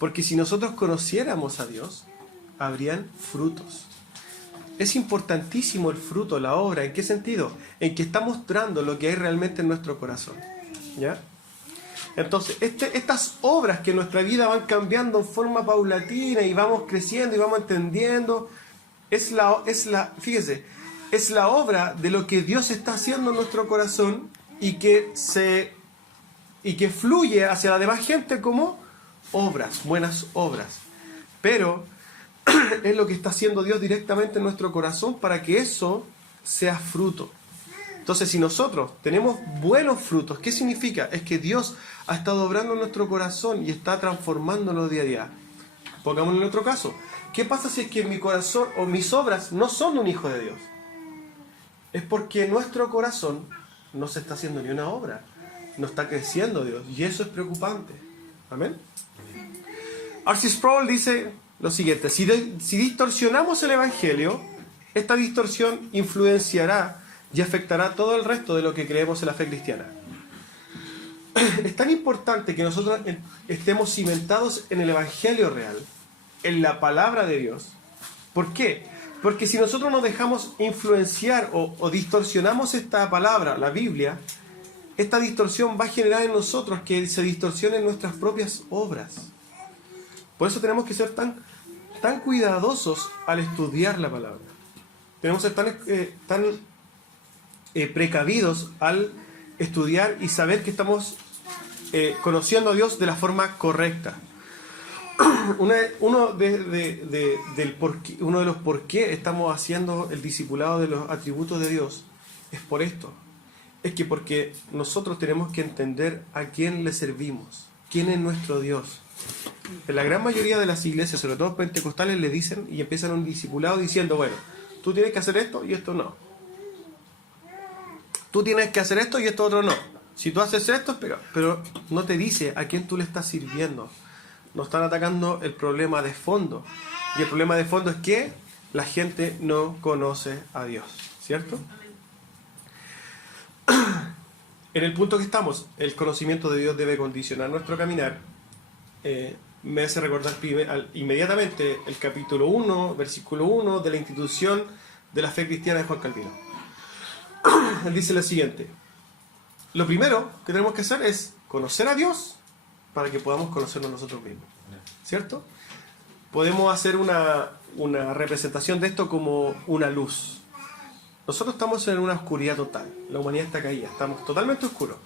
Porque si nosotros conociéramos a Dios, habrían frutos. Es importantísimo el fruto, la obra. ¿En qué sentido? En que está mostrando lo que hay realmente en nuestro corazón. ¿Ya? Entonces, estas obras que en nuestra vida van cambiando en forma paulatina y vamos creciendo y vamos entendiendo, fíjese, es la obra de lo que Dios está haciendo en nuestro corazón y que fluye hacia la demás gente como obras, buenas obras. Pero es lo que está haciendo Dios directamente en nuestro corazón para que eso sea fruto. Entonces, si nosotros tenemos buenos frutos, ¿qué significa? Es que Dios ha estado obrando en nuestro corazón y está transformándolo día a día. Pongámoslo en otro caso. ¿Qué pasa si es que mi corazón o mis obras no son de un hijo de Dios? Es porque en nuestro corazón no se está haciendo ni una obra. No está creciendo Dios. Y eso es preocupante. ¿Amén? R.C. Sproul dice lo siguiente. Si distorsionamos el Evangelio, esta distorsión influenciará y afectará todo el resto de lo que creemos en la fe cristiana. Es tan importante que nosotros estemos cimentados en el Evangelio real, en la palabra de Dios. ¿Por qué? Porque si nosotros nos dejamos influenciar o distorsionamos esta palabra, la Biblia, esta distorsión va a generar en nosotros que se distorsionen nuestras propias obras. Por eso tenemos que ser tan cuidadosos al estudiar la palabra. Tenemos que ser tan precavidos al estudiar y saber que estamos conociendo a Dios de la forma correcta. Uno de los por qué estamos haciendo el discipulado de los atributos de Dios es por esto. Es que porque nosotros tenemos que entender a quién le servimos, quién es nuestro Dios. En la gran mayoría de las iglesias, sobre todo pentecostales, le dicen y empiezan un discipulado diciendo, bueno, tú tienes que hacer esto y esto no. Tú tienes que hacer esto y esto otro no. Si tú haces esto, es pecado. Pero no te dice a quién tú le estás sirviendo. Nos están atacando el problema de fondo. Y el problema de fondo es que la gente no conoce a Dios. ¿Cierto? En el punto que estamos, el conocimiento de Dios debe condicionar nuestro caminar. me hace recordar inmediatamente el capítulo 1, versículo 1 de la Institución de la Fe Cristiana de Juan Calvino. Él dice lo siguiente: lo primero que tenemos que hacer es conocer a Dios para que podamos conocernos nosotros mismos, ¿cierto? Podemos hacer una representación de esto como una luz. Nosotros estamos en una oscuridad total, la humanidad está caída, estamos totalmente oscuros.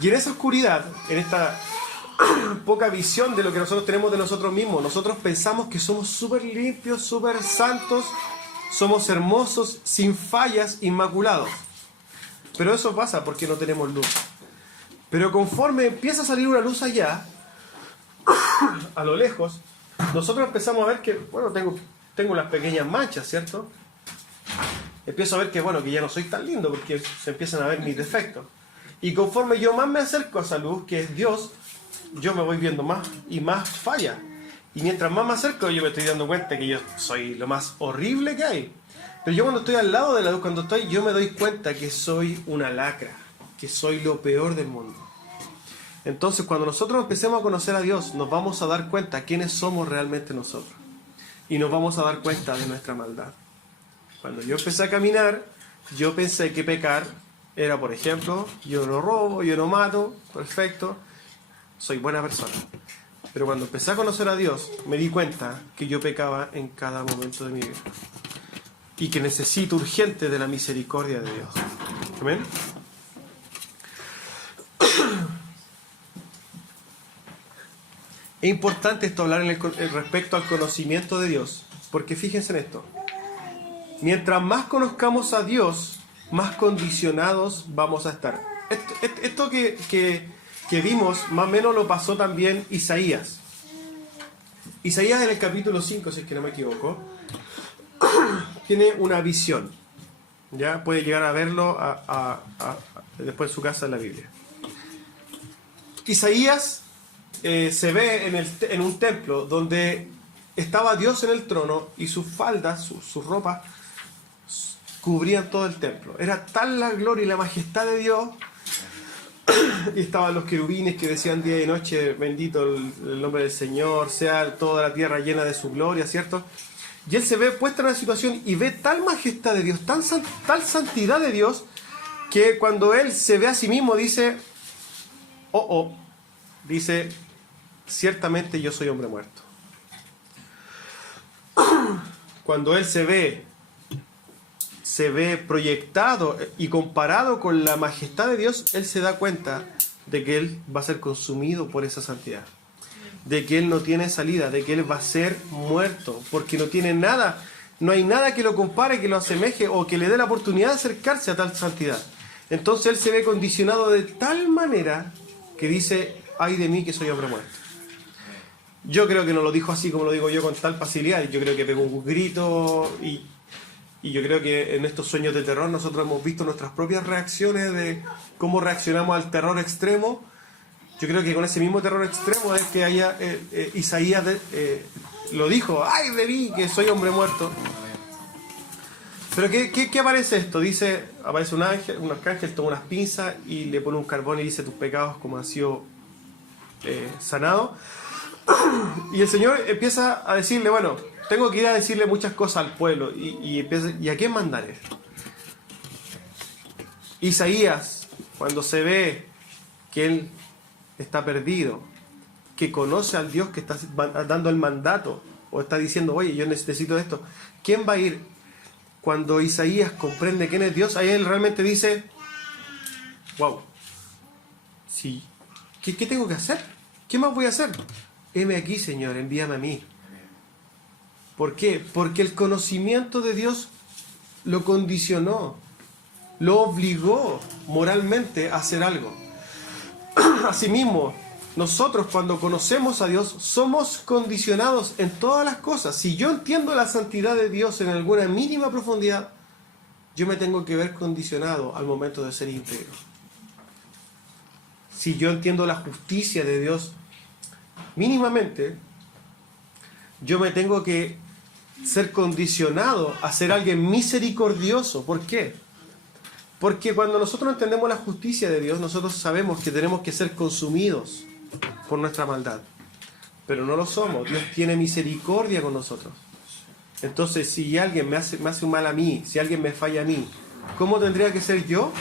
Y en esa oscuridad, en esta poca visión de lo que nosotros tenemos de nosotros mismos, nosotros pensamos que somos súper limpios, súper santos, somos hermosos, sin fallas, inmaculados. Pero eso pasa porque no tenemos luz. Pero conforme empieza a salir una luz allá, a lo lejos, nosotros empezamos a ver que, bueno, tengo las pequeñas manchas, ¿cierto? Empiezo a ver que, bueno, que ya no soy tan lindo porque se empiezan a ver mis defectos. Y conforme yo más me acerco a esa luz, que es Dios, yo me voy viendo más y más falla. Y mientras más me acerco, yo me estoy dando cuenta que yo soy lo más horrible que hay. Pero yo cuando estoy al lado de la luz, yo me doy cuenta que soy una lacra, que soy lo peor del mundo. Entonces, cuando nosotros empecemos a conocer a Dios, nos vamos a dar cuenta quiénes somos realmente nosotros. Y nos vamos a dar cuenta de nuestra maldad. Cuando yo empecé a caminar, yo pensé que pecar era, por ejemplo, yo no robo, yo no mato, perfecto, soy buena persona. Pero cuando empecé a conocer a Dios, me di cuenta que yo pecaba en cada momento de mi vida. Y que necesito urgente de la misericordia de Dios. ¿Amén? Es importante esto hablar respecto al conocimiento de Dios, porque fíjense en esto. Mientras más conozcamos a Dios, más condicionados vamos a estar. Esto que vimos, más o menos lo pasó también Isaías. Isaías en el capítulo 5, si es que no me equivoco, tiene una visión. Ya puede llegar a verlo después en su casa en la Biblia. Isaías se ve en un templo donde estaba Dios en el trono y sus faldas, sus ropas, cubrían todo el templo. Era tal la gloria y la majestad de Dios. Y estaban los querubines que decían día y noche: bendito el nombre del Señor, sea toda la tierra llena de su gloria, ¿cierto? Y él se ve puesto en una situación y ve tal majestad de Dios, tal santidad de Dios, que cuando él se ve a sí mismo dice: dice, ciertamente yo soy hombre muerto. Cuando él se ve proyectado y comparado con la majestad de Dios, él se da cuenta de que él va a ser consumido por esa santidad, de que él no tiene salida, de que él va a ser muerto, porque no tiene nada, no hay nada que lo compare, que lo asemeje o que le dé la oportunidad de acercarse a tal santidad. Entonces él se ve condicionado de tal manera que dice: ay de mí que soy hombre muerto. Yo creo que no lo dijo así como lo digo yo con tal facilidad, yo creo que pegó un grito y yo creo que en estos sueños de terror nosotros hemos visto nuestras propias reacciones de cómo reaccionamos al terror extremo. Yo creo que con ese mismo terror extremo es que Isaías lo dijo: ¡ay de mí que soy hombre muerto! Pero ¿qué aparece esto? Dice, aparece un arcángel, toma unas pinzas y le pone un carbón y dice: tus pecados como han sido sanados. Y el Señor empieza a decirle: bueno, tengo que ir a decirle muchas cosas al pueblo. ¿Y a quién mandaré? Isaías, cuando se ve que él está perdido, que conoce al Dios que está dando el mandato, o está diciendo: oye, yo necesito esto, ¿quién va a ir? Cuando Isaías comprende quién es Dios, ahí él realmente dice: wow, sí, ¿qué tengo que hacer? ¿Qué más voy a hacer? Heme aquí, Señor, envíame a mí. ¿Por qué? Porque el conocimiento de Dios lo condicionó, lo obligó moralmente a hacer algo. Asimismo, nosotros cuando conocemos a Dios somos condicionados en todas las cosas. Si yo entiendo la santidad de Dios en alguna mínima profundidad, yo me tengo que ver condicionado al momento de ser íntegro. Si yo entiendo la justicia de Dios mínimamente, yo me tengo que ser condicionado a ser alguien misericordioso. ¿Por qué? Porque cuando nosotros entendemos la justicia de Dios, nosotros sabemos que tenemos que ser consumidos por nuestra maldad. pero no lo somos. Dios tiene misericordia con nosotros. Entonces, si alguien me hace un mal a mí, si alguien me falla a mí, ¿cómo tendría que ser yo?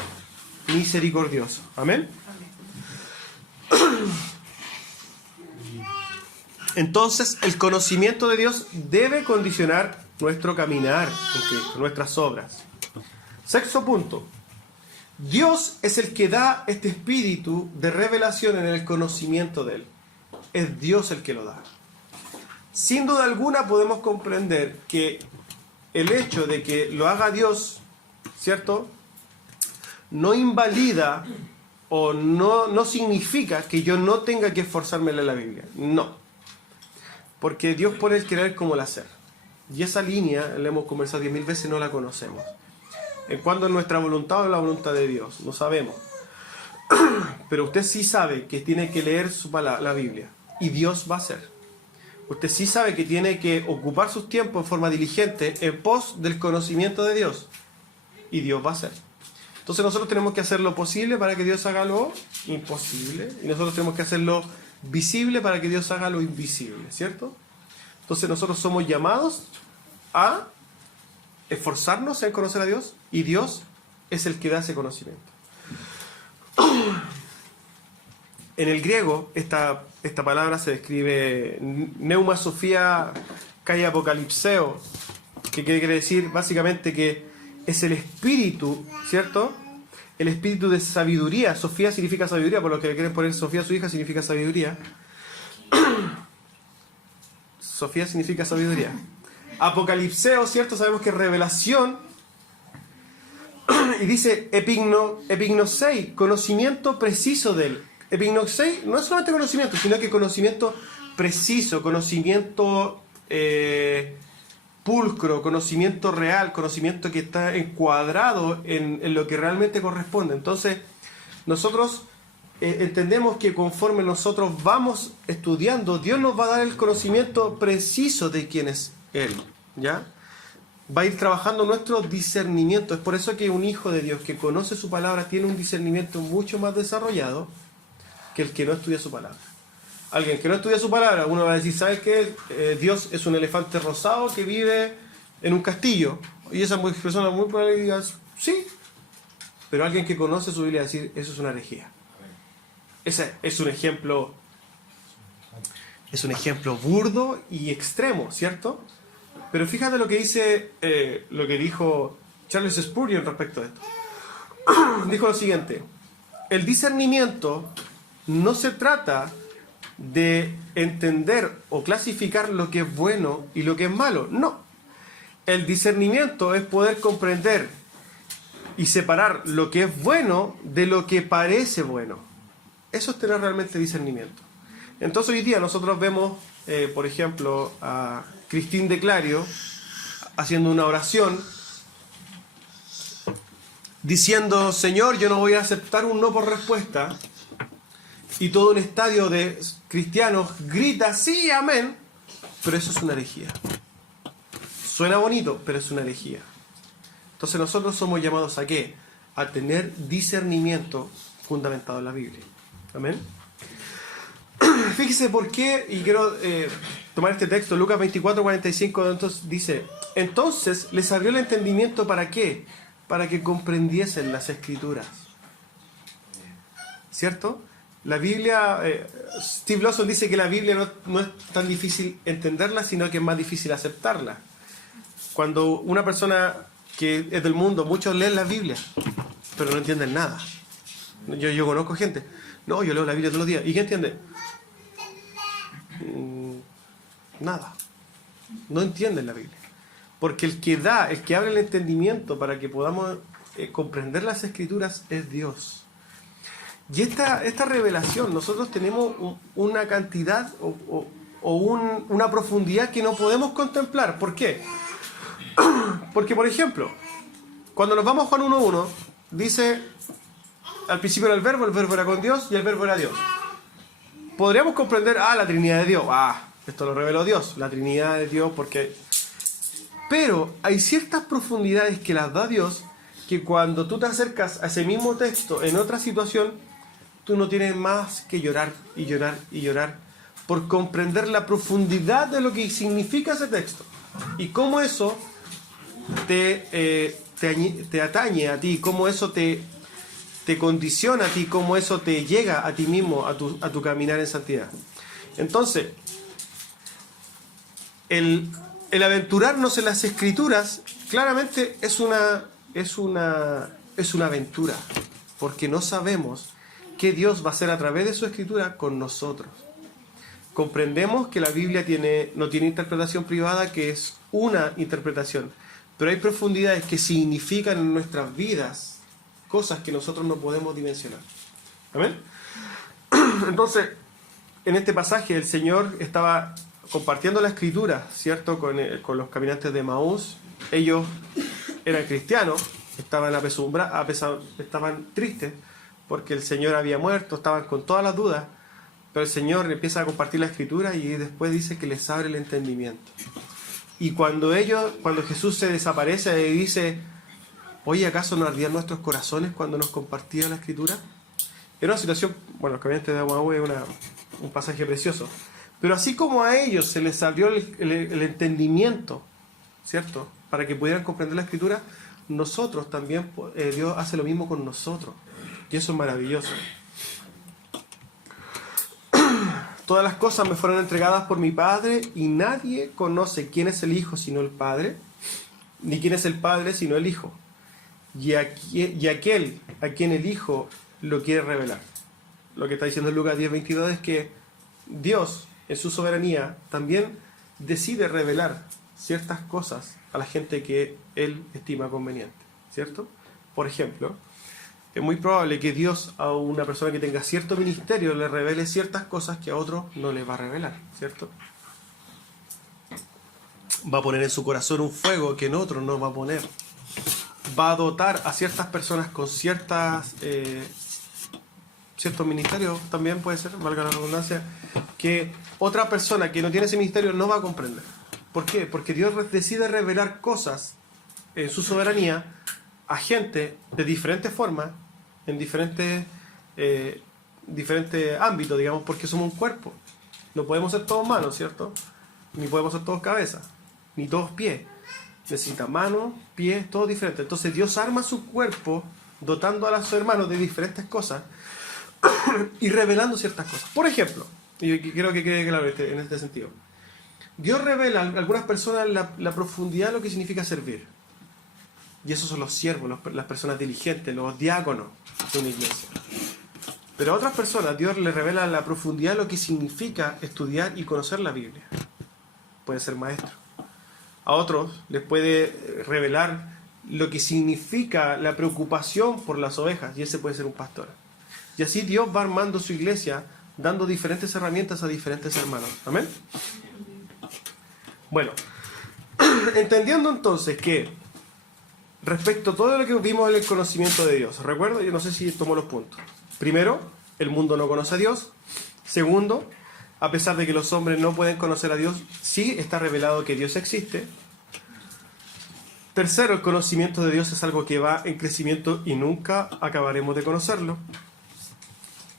Misericordioso. ¿Amén? Entonces, el conocimiento de Dios debe condicionar nuestro caminar en Cristo, nuestras obras. Sexto punto. Dios es el que da este espíritu de revelación en el conocimiento de Él. Es Dios el que lo da. Sin duda alguna podemos comprender que el hecho de que lo haga Dios, ¿cierto?, no invalida o no significa que yo no tenga que esforzarme en leer la Biblia. No. Porque Dios pone el querer como el hacer. Y esa línea, la hemos conversado 10.000 veces, no la conocemos. En cuanto a nuestra voluntad o la voluntad de Dios, no sabemos. Pero usted sí sabe que tiene que leer su palabra, la Biblia, y Dios va a hacer. Usted sí sabe que tiene que ocupar sus tiempos en forma diligente en pos del conocimiento de Dios, y Dios va a hacer. Entonces nosotros tenemos que hacer lo posible para que Dios haga lo imposible, y nosotros tenemos que hacer lo visible para que Dios haga lo invisible, ¿cierto? Entonces nosotros somos llamados a esforzarnos en conocer a Dios, y Dios es el que da ese conocimiento. En el griego, esta palabra se describe Neuma Sofía Kai Apocalipseo, que quiere decir básicamente que es el espíritu, ¿cierto? El espíritu de sabiduría. Sofía significa sabiduría, por lo que le quieren poner Sofía a su hija significa sabiduría. Sofía significa sabiduría. Apocalipseo, ¿cierto? Sabemos que es revelación. Y dice epignosei, conocimiento preciso de él. Epignosei no es solamente conocimiento, sino que conocimiento preciso, conocimiento pulcro, conocimiento real, conocimiento que está encuadrado en lo que realmente corresponde. Entonces, nosotros entendemos que conforme nosotros vamos estudiando, Dios nos va a dar el conocimiento preciso de quién es Él, ¿ya? Va a ir trabajando nuestro discernimiento. Es por eso que un hijo de Dios que conoce su palabra tiene un discernimiento mucho más desarrollado que el que no estudia su palabra. Alguien que no estudia su palabra, uno va a decir, ¿sabes qué? Dios es un elefante rosado que vive en un castillo. Y esa persona muy probable diga, sí. Pero alguien que conoce su Biblia va a decir, eso es una herejía. Ese es un ejemplo burdo y extremo, ¿cierto? Pero fíjate lo que dice, lo que dijo Charles Spurgeon respecto a esto. Dijo lo siguiente: el discernimiento no se trata de entender o clasificar lo que es bueno y lo que es malo. No. El discernimiento es poder comprender y separar lo que es bueno de lo que parece bueno. Eso es tener realmente discernimiento. Entonces hoy día nosotros vemos, por ejemplo, a Christine de Clario haciendo una oración diciendo, Señor, yo no voy a aceptar un no por respuesta. Y todo un estadio de cristianos grita, sí, amén. Pero eso es una herejía. Suena bonito, pero es una herejía. Entonces nosotros somos llamados ¿a qué? A tener discernimiento fundamentado en la Biblia. Amén. Fíjese por qué, y quiero tomar este texto, Lucas 24:45, entonces dice, entonces les abrió el entendimiento ¿para qué? Para que comprendiesen las Escrituras. ¿Cierto? La Biblia, Steve Lawson dice que la Biblia no es tan difícil entenderla, sino que es más difícil aceptarla. Cuando una persona que es del mundo, muchos leen la Biblia, pero no entienden nada. Yo conozco gente, no, yo leo la Biblia todos los días. ¿Y qué entiende? Nada. No entienden la Biblia. Porque el que abre el entendimiento para que podamos comprender las Escrituras es Dios. Y esta revelación, nosotros tenemos una cantidad una profundidad que no podemos contemplar. ¿Por qué? Porque, por ejemplo, cuando nos vamos a Juan 1:1, dice, al principio era el verbo era con Dios y el verbo era Dios. Podríamos comprender, la Trinidad de Dios. Esto lo reveló Dios, la Trinidad de Dios, porque... Pero hay ciertas profundidades que las da Dios, que cuando tú te acercas a ese mismo texto en otra situación, tú no tienes más que llorar y llorar y llorar, por comprender la profundidad de lo que significa ese texto y cómo eso te atañe a ti, cómo eso te condiciona a ti, cómo eso te llega a ti mismo, a tu caminar en santidad. Entonces, el aventurarnos en las Escrituras claramente es una aventura, porque no sabemos qué Dios va a hacer a través de su Escritura con nosotros. Comprendemos que la Biblia no tiene interpretación privada, que es una interpretación, pero hay profundidades que significan en nuestras vidas cosas que nosotros no podemos dimensionar. ¿Amén? Entonces, en este pasaje el Señor estaba compartiendo la Escritura, ¿cierto?, con los caminantes de Emaús. Ellos eran cristianos, estaban estaban tristes porque el Señor había muerto, estaban con todas las dudas, pero el Señor empieza a compartir la Escritura y después dice que les abre el entendimiento. Y cuando Jesús se desaparece y dice, oye, ¿acaso no ardían nuestros corazones cuando nos compartía la Escritura? Era una situación, bueno, los caminantes de Emaús es un pasaje precioso, pero así como a ellos se les abrió el entendimiento, ¿cierto?, para que pudieran comprender la Escritura, nosotros también, Dios hace lo mismo con nosotros, y eso es maravilloso. Todas las cosas me fueron entregadas por mi Padre, y nadie conoce quién es el Hijo sino el Padre, ni quién es el Padre sino el Hijo, y aquel a quien el Hijo lo quiere revelar. Lo que está diciendo Lucas 10:22 es que Dios, en su soberanía, también decide revelar ciertas cosas a la gente que Él estima conveniente, ¿cierto? Por ejemplo, es muy probable que Dios a una persona que tenga cierto ministerio le revele ciertas cosas que a otro no le va a revelar, ¿cierto? Va a poner en su corazón un fuego que en otro no va a poner. Va a dotar a ciertas personas con ciertos ministerios, también puede ser, valga la redundancia, que otra persona que no tiene ese ministerio no va a comprender. ¿Por qué? Porque Dios decide revelar cosas en su soberanía a gente de diferentes formas, en diferentes ámbitos, digamos, porque somos un cuerpo. No podemos ser todos manos, ¿cierto? Ni podemos ser todos cabezas, ni todos pies. Necesita manos, pies, todo diferente. Entonces Dios arma su cuerpo dotando a sus hermanos de diferentes cosas y revelando ciertas cosas. Por ejemplo, y quiero que quede claro en este sentido, Dios revela a algunas personas la profundidad de lo que significa servir. Y esos son los siervos, las personas diligentes, los diáconos de una iglesia. Pero a otras personas Dios les revela la profundidad de lo que significa estudiar y conocer la Biblia. Puede ser maestro. A otros les puede revelar lo que significa la preocupación por las ovejas, y ese puede ser un pastor. Y así Dios va armando su iglesia, dando diferentes herramientas a diferentes hermanos. ¿Amén? Bueno, entendiendo entonces que respecto a todo lo que vimos en el conocimiento de Dios, recuerdo, yo no sé si tomo los puntos. Primero, el mundo no conoce a Dios. Segundo, a pesar de que los hombres no pueden conocer a Dios, sí está revelado que Dios existe. Tercero, el conocimiento de Dios es algo que va en crecimiento y nunca acabaremos de conocerlo.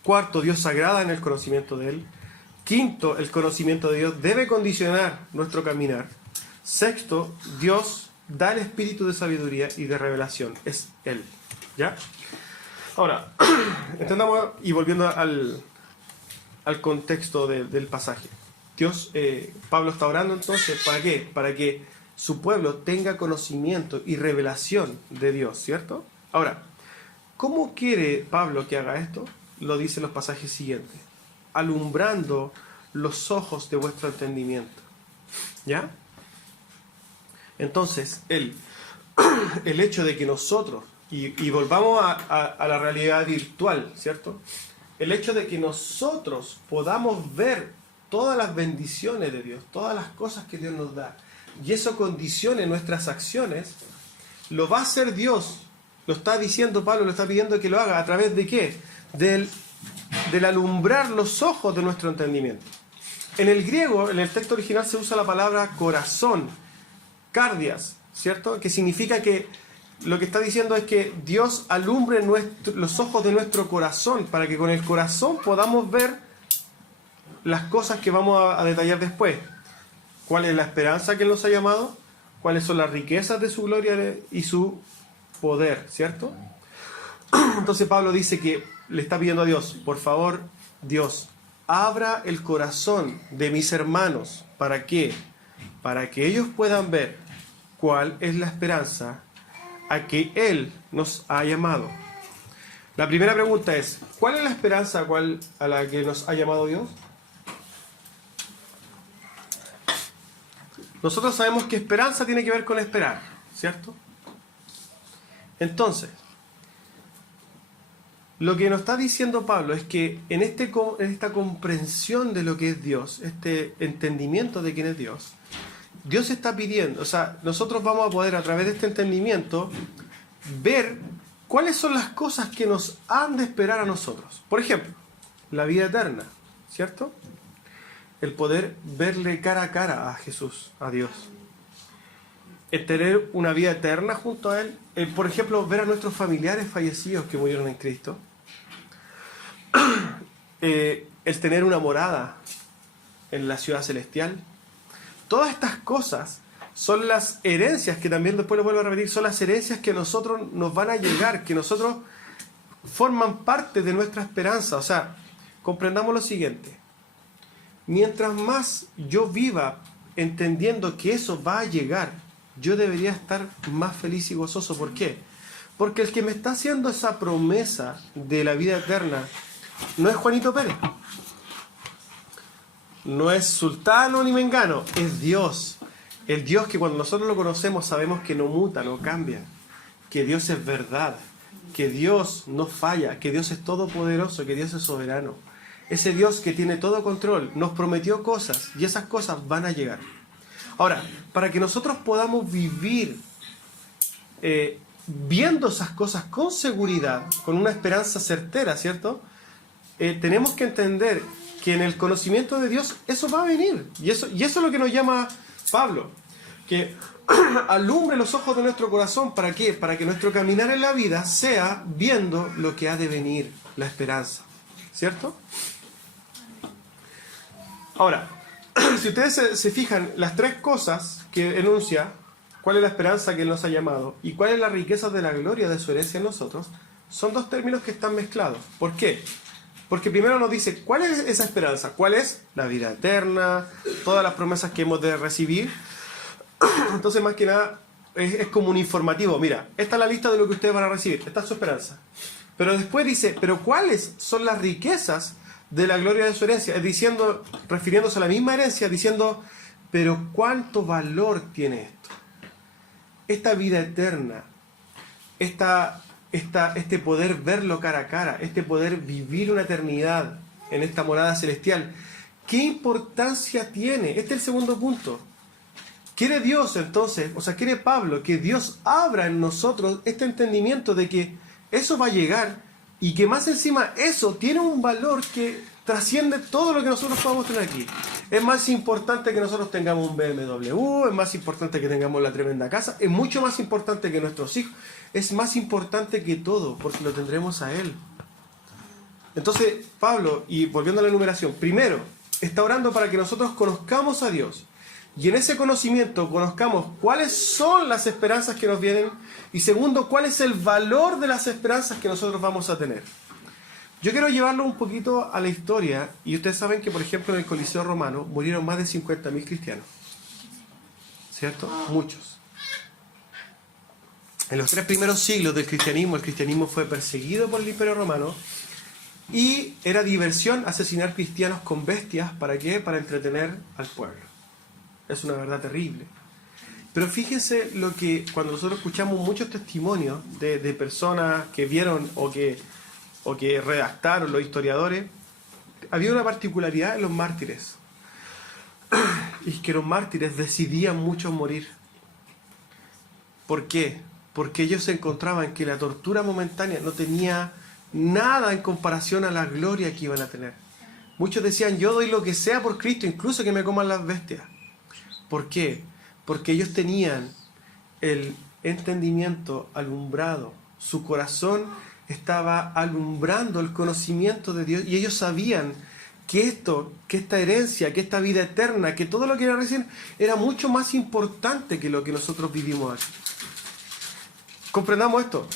Cuarto, Dios se agrada en el conocimiento de Él. Quinto, el conocimiento de Dios debe condicionar nuestro caminar. Sexto, Dios da el espíritu de sabiduría y de revelación. Es Él. ¿Ya? Ahora, entendamos, y volviendo al contexto del pasaje. Pablo está orando entonces, ¿para qué? Para que su pueblo tenga conocimiento y revelación de Dios, ¿cierto? Ahora, ¿cómo quiere Pablo que haga esto? Lo dice en los pasajes siguientes. Alumbrando los ojos de vuestro entendimiento. ¿Ya? Entonces, el hecho de que nosotros, y volvamos a la realidad virtual, ¿cierto? El hecho de que nosotros podamos ver todas las bendiciones de Dios, todas las cosas que Dios nos da, y eso condicione nuestras acciones, lo va a hacer Dios. Lo está diciendo Pablo, lo está pidiendo que lo haga. ¿A través de qué? Del alumbrar los ojos de nuestro entendimiento. En el griego, en el texto original, se usa la palabra corazón, cardias, ¿cierto? Que significa que lo que está diciendo es que Dios alumbre los ojos de nuestro corazón, para que con el corazón podamos ver las cosas que vamos a detallar después. ¿Cuál es la esperanza que Él nos ha llamado? ¿Cuáles son las riquezas de su gloria y su poder? ¿Cierto? Entonces Pablo dice que le está pidiendo a Dios, por favor, Dios, abra el corazón de mis hermanos. ¿Para qué? Para que ellos puedan ver cuál es la esperanza a que Él nos ha llamado. La primera pregunta es, ¿cuál es la esperanza a la que nos ha llamado Dios? Nosotros sabemos que esperanza tiene que ver con esperar, ¿cierto? Entonces, lo que nos está diciendo Pablo es que en esta comprensión de lo que es Dios, este entendimiento de quién es Dios, Dios está pidiendo, o sea, nosotros vamos a poder a través de este entendimiento ver cuáles son las cosas que nos han de esperar a nosotros. Por ejemplo, la vida eterna, ¿cierto? El poder verle cara a cara a Jesús, a Dios. El tener una vida eterna junto a Él. Por ejemplo, ver a nuestros familiares fallecidos que murieron en Cristo. El tener una morada en la ciudad celestial. Todas estas cosas son las herencias, que también después lo vuelvo a repetir, son las herencias que a nosotros nos van a llegar, que nosotros forman parte de nuestra esperanza. O sea, comprendamos lo siguiente. Mientras más yo viva entendiendo que eso va a llegar, yo debería estar más feliz y gozoso. ¿Por qué? Porque el que me está haciendo esa promesa de la vida eterna no es Juanito Pérez, no es sultano ni mengano, es Dios. El Dios que cuando nosotros lo conocemos sabemos que no muta, no cambia, que Dios es verdad, que Dios no falla, que Dios es todopoderoso, que Dios es soberano. Ese Dios que tiene todo control nos prometió cosas y esas cosas van a llegar. Ahora, para que nosotros podamos vivir viendo esas cosas con seguridad, con una esperanza certera, ¿cierto? Tenemos que entender que en el conocimiento de Dios eso va a venir. Y eso es lo que nos llama Pablo. Que alumbre los ojos de nuestro corazón. ¿Para qué? Para que nuestro caminar en la vida sea viendo lo que ha de venir, la esperanza. ¿Cierto? Ahora, si ustedes se fijan, las tres cosas que enuncia, cuál es la esperanza que Él nos ha llamado y cuál es la riqueza de la gloria de su herencia en nosotros, son dos términos que están mezclados. ¿Por qué? Porque primero nos dice, ¿cuál es esa esperanza? ¿Cuál es? La vida eterna, todas las promesas que hemos de recibir. Entonces, más que nada, es como un informativo. Mira, esta es la lista de lo que ustedes van a recibir. Esta es su esperanza. Pero después dice, ¿pero cuáles son las riquezas de la gloria de su herencia? Es diciendo, refiriéndose a la misma herencia, diciendo, ¿pero cuánto valor tiene esto? Esta vida eterna, este poder verlo cara a cara, este poder vivir una eternidad en esta morada celestial, ¿qué importancia tiene? Este es el segundo punto. Quiere Dios entonces, o sea, quiere Pablo que Dios abra en nosotros este entendimiento de que eso va a llegar y que más encima eso tiene un valor que trasciende todo lo que nosotros podamos tener aquí. Es más importante que nosotros tengamos un BMW, es más importante que tengamos la tremenda casa, es mucho más importante que nuestros hijos, es más importante que todo, porque lo tendremos a Él. Entonces, Pablo, y volviendo a la enumeración, primero, está orando para que nosotros conozcamos a Dios. Y en ese conocimiento conozcamos cuáles son las esperanzas que nos vienen. Y segundo, cuál es el valor de las esperanzas que nosotros vamos a tener. Yo quiero llevarlo un poquito a la historia. Y ustedes saben que, por ejemplo, en el Coliseo Romano murieron más de 50.000 cristianos. ¿Cierto? Muchos. En los 3 primeros siglos del cristianismo, el cristianismo fue perseguido por el Imperio Romano. Y era diversión asesinar cristianos con bestias. ¿Para qué? Para entretener al pueblo. Es una verdad terrible. Pero fíjense lo que cuando nosotros escuchamos muchos testimonios de personas que vieron o que redactaron los historiadores, había una particularidad en los mártires. Y es que los mártires decidían mucho morir. ¿Por qué? Porque ellos se encontraban que la tortura momentánea no tenía nada en comparación a la gloria que iban a tener. Muchos decían, yo doy lo que sea por Cristo, incluso que me coman las bestias. ¿Por qué? Porque ellos tenían el entendimiento alumbrado. Su corazón estaba alumbrando el conocimiento de Dios y ellos sabían que esta herencia, que esta vida eterna, que todo lo que era recién, era mucho más importante que lo que nosotros vivimos aquí. Comprendamos esto.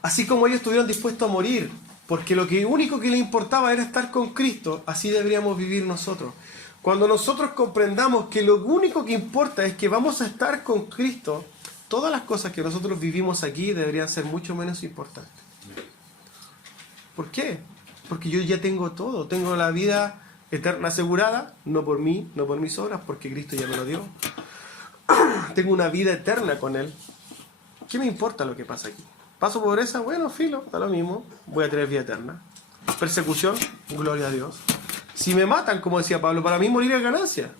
Así como ellos estuvieron dispuestos a morir, porque lo único que les importaba era estar con Cristo, así deberíamos vivir nosotros. Cuando nosotros comprendamos que lo único que importa es que vamos a estar con Cristo, todas las cosas que nosotros vivimos aquí deberían ser mucho menos importantes. ¿Por qué? Porque yo ya tengo todo, tengo la vida eterna asegurada, no por mí, no por mis obras, porque Cristo ya me lo dio. Tengo una vida eterna con Él. ¿Qué me importa lo que pasa aquí? ¿Paso pobreza? Bueno, filo, da lo mismo, voy a tener vida eterna. Persecución, gloria a Dios. Si me matan, como decía Pablo, para mí morir es ganancia.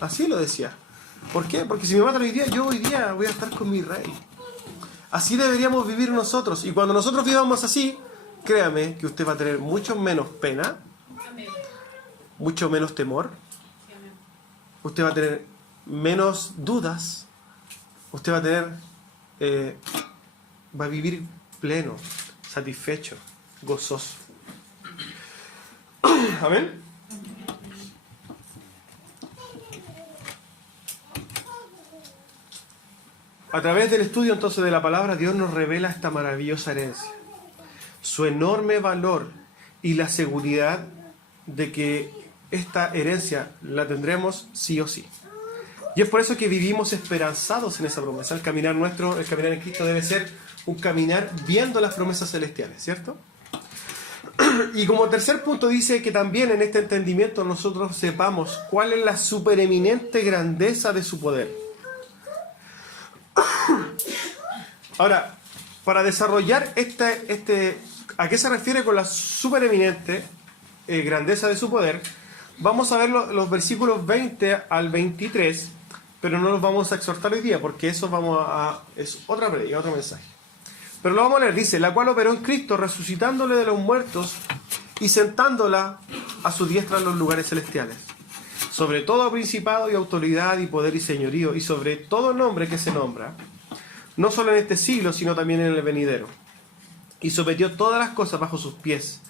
Así lo decía. ¿Por qué? Porque si me matan hoy día, yo hoy día voy a estar con mi Rey. Así deberíamos vivir nosotros. Y cuando nosotros vivamos así, créame que usted va a tener mucho menos pena, mucho menos temor, usted va a tener menos dudas, usted va a tener, va a vivir pleno, satisfecho, gozoso. Amén. A través del estudio entonces de la palabra, Dios nos revela esta maravillosa herencia, su enorme valor y la seguridad de que esta herencia la tendremos sí o sí. Y es por eso que vivimos esperanzados en esa promesa. El caminar nuestro, el caminar en Cristo debe ser un caminar viendo las promesas celestiales, ¿cierto? Y como tercer punto dice que también en este entendimiento nosotros sepamos cuál es la supereminente grandeza de su poder. Ahora, para desarrollar ¿a qué se refiere con la supereminente grandeza de su poder? Vamos a ver los versículos 20 al 23, pero no los vamos a exhortar hoy día, porque eso es otra predica, otro mensaje. Pero lo vamos a leer, dice, la cual operó en Cristo, resucitándole de los muertos y sentándola a su diestra en los lugares celestiales, sobre todo principado y autoridad y poder y señorío, y sobre todo nombre que se nombra, no solo en este siglo, sino también en el venidero. Y sometió todas las cosas bajo sus pies,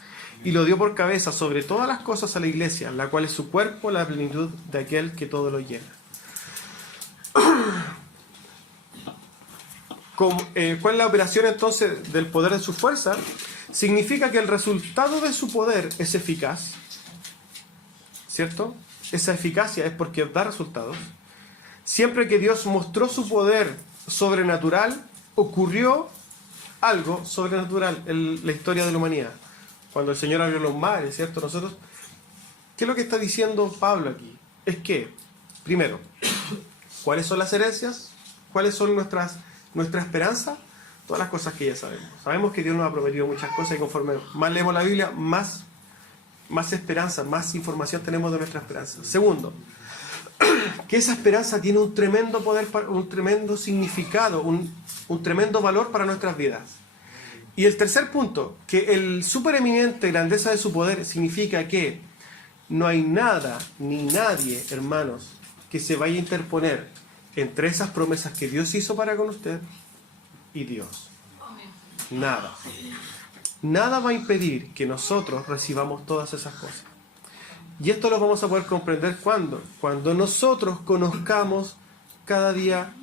y lo dio por cabeza sobre todas las cosas a la iglesia, la cual es su cuerpo, la plenitud de aquel que todo lo llena. ¿Cuál es la operación entonces del poder de su fuerza? Significa que el resultado de su poder es eficaz, ¿cierto? Esa eficacia es porque da resultados. Siempre que Dios mostró su poder sobrenatural, ocurrió algo sobrenatural en la historia de la humanidad. Cuando el Señor abrió los mares, ¿cierto? Nosotros, ¿qué es lo que está diciendo Pablo aquí? Es que, primero, ¿cuáles son las herencias? ¿Cuáles son nuestra esperanza? Todas las cosas que ya sabemos. Sabemos que Dios nos ha prometido muchas cosas y conforme más leemos la Biblia, más esperanza, más información tenemos de nuestra esperanza. Segundo, que esa esperanza tiene un tremendo poder, un tremendo significado, un tremendo valor para nuestras vidas. Y el tercer punto, que el supereminente grandeza de su poder significa que no hay nada ni nadie, hermanos, que se vaya a interponer entre esas promesas que Dios hizo para con usted y Dios. Nada. Nada va a impedir que nosotros recibamos todas esas cosas. Y esto lo vamos a poder comprender cuando nosotros conozcamos cada día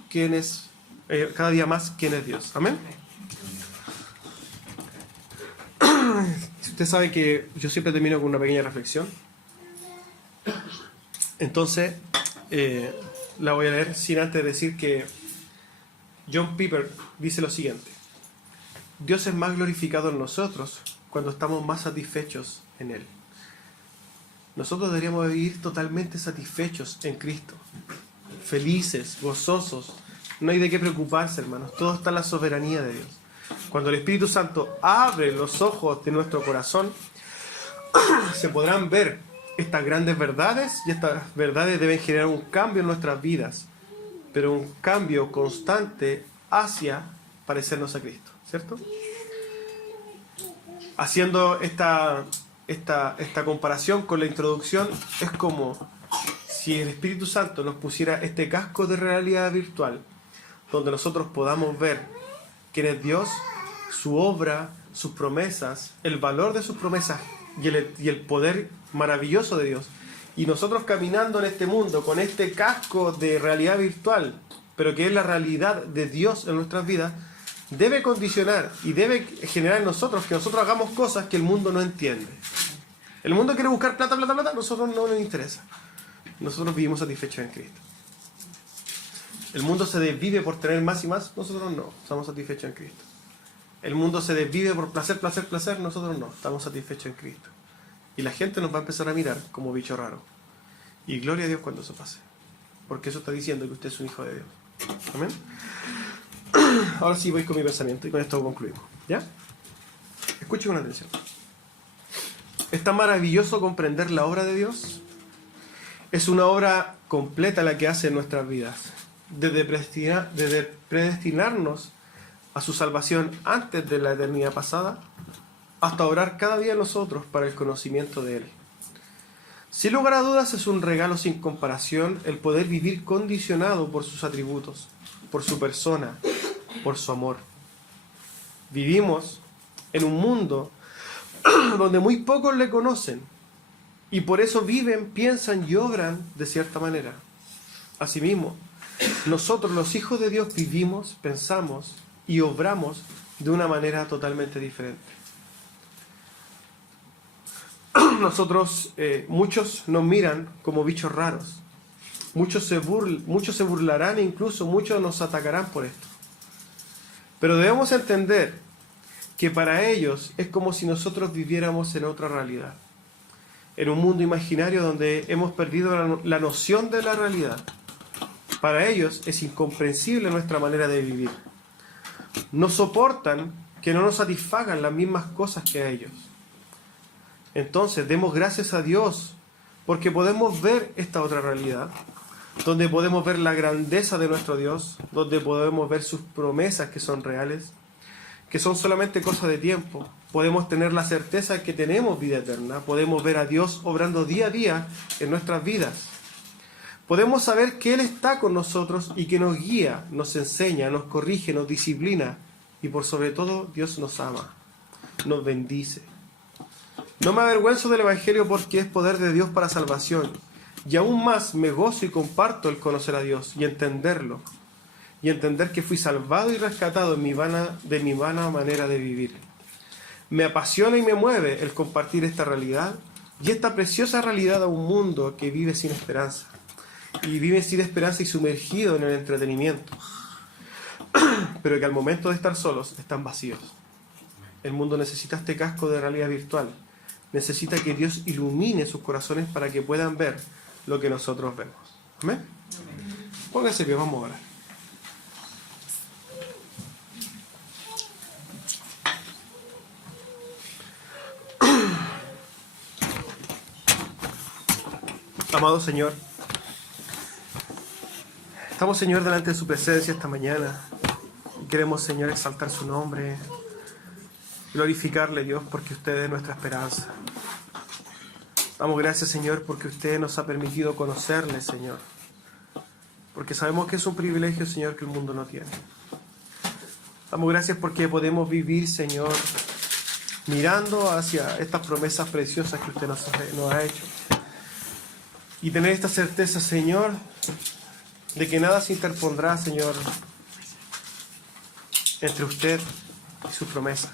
más quién es Dios. Amén. Usted sabe que yo siempre termino con una pequeña reflexión. Entonces, la voy a leer sin antes decir que John Piper dice lo siguiente: Dios es más glorificado en nosotros cuando estamos más satisfechos en Él. Nosotros deberíamos vivir totalmente satisfechos en Cristo, felices, gozosos. No hay de qué preocuparse, hermanos. Todo está en la soberanía de Dios. Cuando el Espíritu Santo abre los ojos de nuestro corazón, se podrán ver estas grandes verdades, y estas verdades deben generar un cambio en nuestras vidas, pero un cambio constante hacia parecernos a Cristo, ¿cierto? Haciendo esta comparación con la introducción, es como si el Espíritu Santo nos pusiera este casco de realidad virtual, donde nosotros podamos ver quién es Dios, su obra, sus promesas, el valor de sus promesas y el poder maravilloso de Dios. Y nosotros caminando en este mundo con este casco de realidad virtual, pero que es la realidad de Dios en nuestras vidas, debe condicionar y debe generar en nosotros que nosotros hagamos cosas que el mundo no entiende. El mundo quiere buscar plata, plata, plata, a nosotros no nos interesa. Nosotros vivimos satisfechos en Cristo. El mundo se desvive por tener más y más, nosotros no, estamos satisfechos en Cristo. El mundo se desvive por placer, placer, placer, nosotros no, estamos satisfechos en Cristo. Y la gente nos va a empezar a mirar como bicho raro. Y gloria a Dios cuando eso pase. Porque eso está diciendo que usted es un hijo de Dios. Amén. Ahora sí voy con mi pensamiento y con esto concluimos. ¿Ya? Escuchen con atención. ¿Es tan maravilloso comprender la obra de Dios? Es una obra completa la que hace en nuestras vidas. Desde predestinarnos a su salvación antes de la eternidad pasada, hasta obrar cada día en nosotros para el conocimiento de Él. Sin lugar a dudas es un regalo sin comparación el poder vivir condicionado por sus atributos, por su persona, por su amor. Vivimos en un mundo donde muy pocos le conocen y por eso viven, piensan y obran de cierta manera. Asimismo, nosotros los hijos de Dios vivimos, pensamos y obramos de una manera totalmente diferente. Nosotros, muchos nos miran como bichos raros. Muchos se burlarán e incluso muchos nos atacarán por esto. Pero debemos entender que para ellos es como si nosotros viviéramos en otra realidad. En un mundo imaginario donde hemos perdido la noción de la realidad. Para ellos es incomprensible nuestra manera de vivir. No soportan que no nos satisfagan las mismas cosas que a ellos. Entonces, demos gracias a Dios porque podemos ver esta otra realidad, donde podemos ver la grandeza de nuestro Dios, donde podemos ver sus promesas que son reales, que son solamente cosas de tiempo. Podemos tener la certeza que tenemos vida eterna, podemos ver a Dios obrando día a día en nuestras vidas. Podemos saber que Él está con nosotros y que nos guía, nos enseña, nos corrige, nos disciplina y por sobre todo Dios nos ama, nos bendice. No me avergüenzo del Evangelio porque es poder de Dios para salvación. Y aún más me gozo y comparto el conocer a Dios y entenderlo. Y entender que fui salvado y rescatado de mi vana manera de vivir. Me apasiona y me mueve el compartir esta realidad y esta preciosa realidad a un mundo que vive sin esperanza. Y vive sin esperanza y sumergido en el entretenimiento. Pero que al momento de estar solos están vacíos. El mundo necesita este casco de realidad virtual. Necesita que Dios ilumine sus corazones para que puedan ver lo que nosotros vemos. ¿Amén? Pónganse que vamos a orar. Amado Señor, estamos, Señor, delante de su presencia esta mañana. Queremos, Señor, exaltar su nombre, glorificarle, Dios, porque usted es nuestra esperanza. Damos gracias, Señor, porque usted nos ha permitido conocerle, Señor. Porque sabemos que es un privilegio, Señor, que el mundo no tiene. Damos gracias porque podemos vivir, Señor, mirando hacia estas promesas preciosas que usted nos ha hecho. Y tener esta certeza, Señor, de que nada se interpondrá, Señor, entre usted y sus promesas.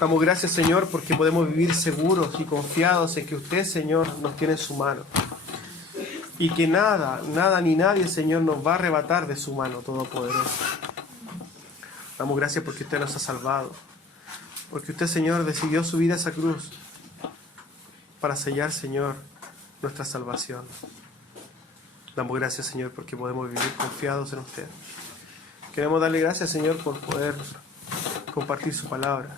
Damos gracias, Señor, porque podemos vivir seguros y confiados en que usted, Señor, nos tiene en su mano. Y que nada ni nadie, Señor, nos va a arrebatar de su mano todopoderosa. Damos gracias porque usted nos ha salvado. Porque usted, Señor, decidió subir a esa cruz para sellar, Señor, nuestra salvación. Damos gracias, Señor, porque podemos vivir confiados en usted. Queremos darle gracias, Señor, por poder compartir su palabra.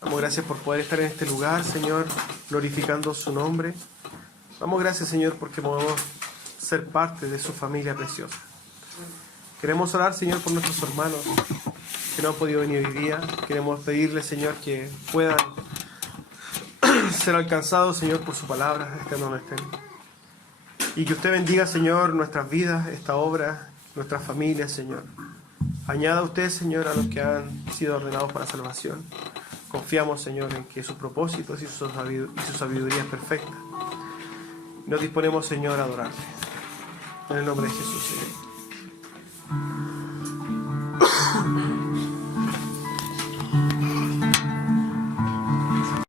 Damos gracias por poder estar en este lugar, Señor, glorificando su nombre. Damos gracias, Señor, porque podemos ser parte de su familia preciosa. Queremos orar, Señor, por nuestros hermanos que no han podido venir hoy día. Queremos pedirle, Señor, que puedan ser alcanzados, Señor, por su palabra, estén donde estén. Y que usted bendiga, Señor, nuestras vidas, esta obra, nuestras familias, Señor. Añada usted, Señor, a los que han sido ordenados para salvación. Confiamos, Señor, en que sus propósitos y su sabiduría es perfecta. Nos disponemos, Señor, a adorarte. En el nombre de Jesús, Señor.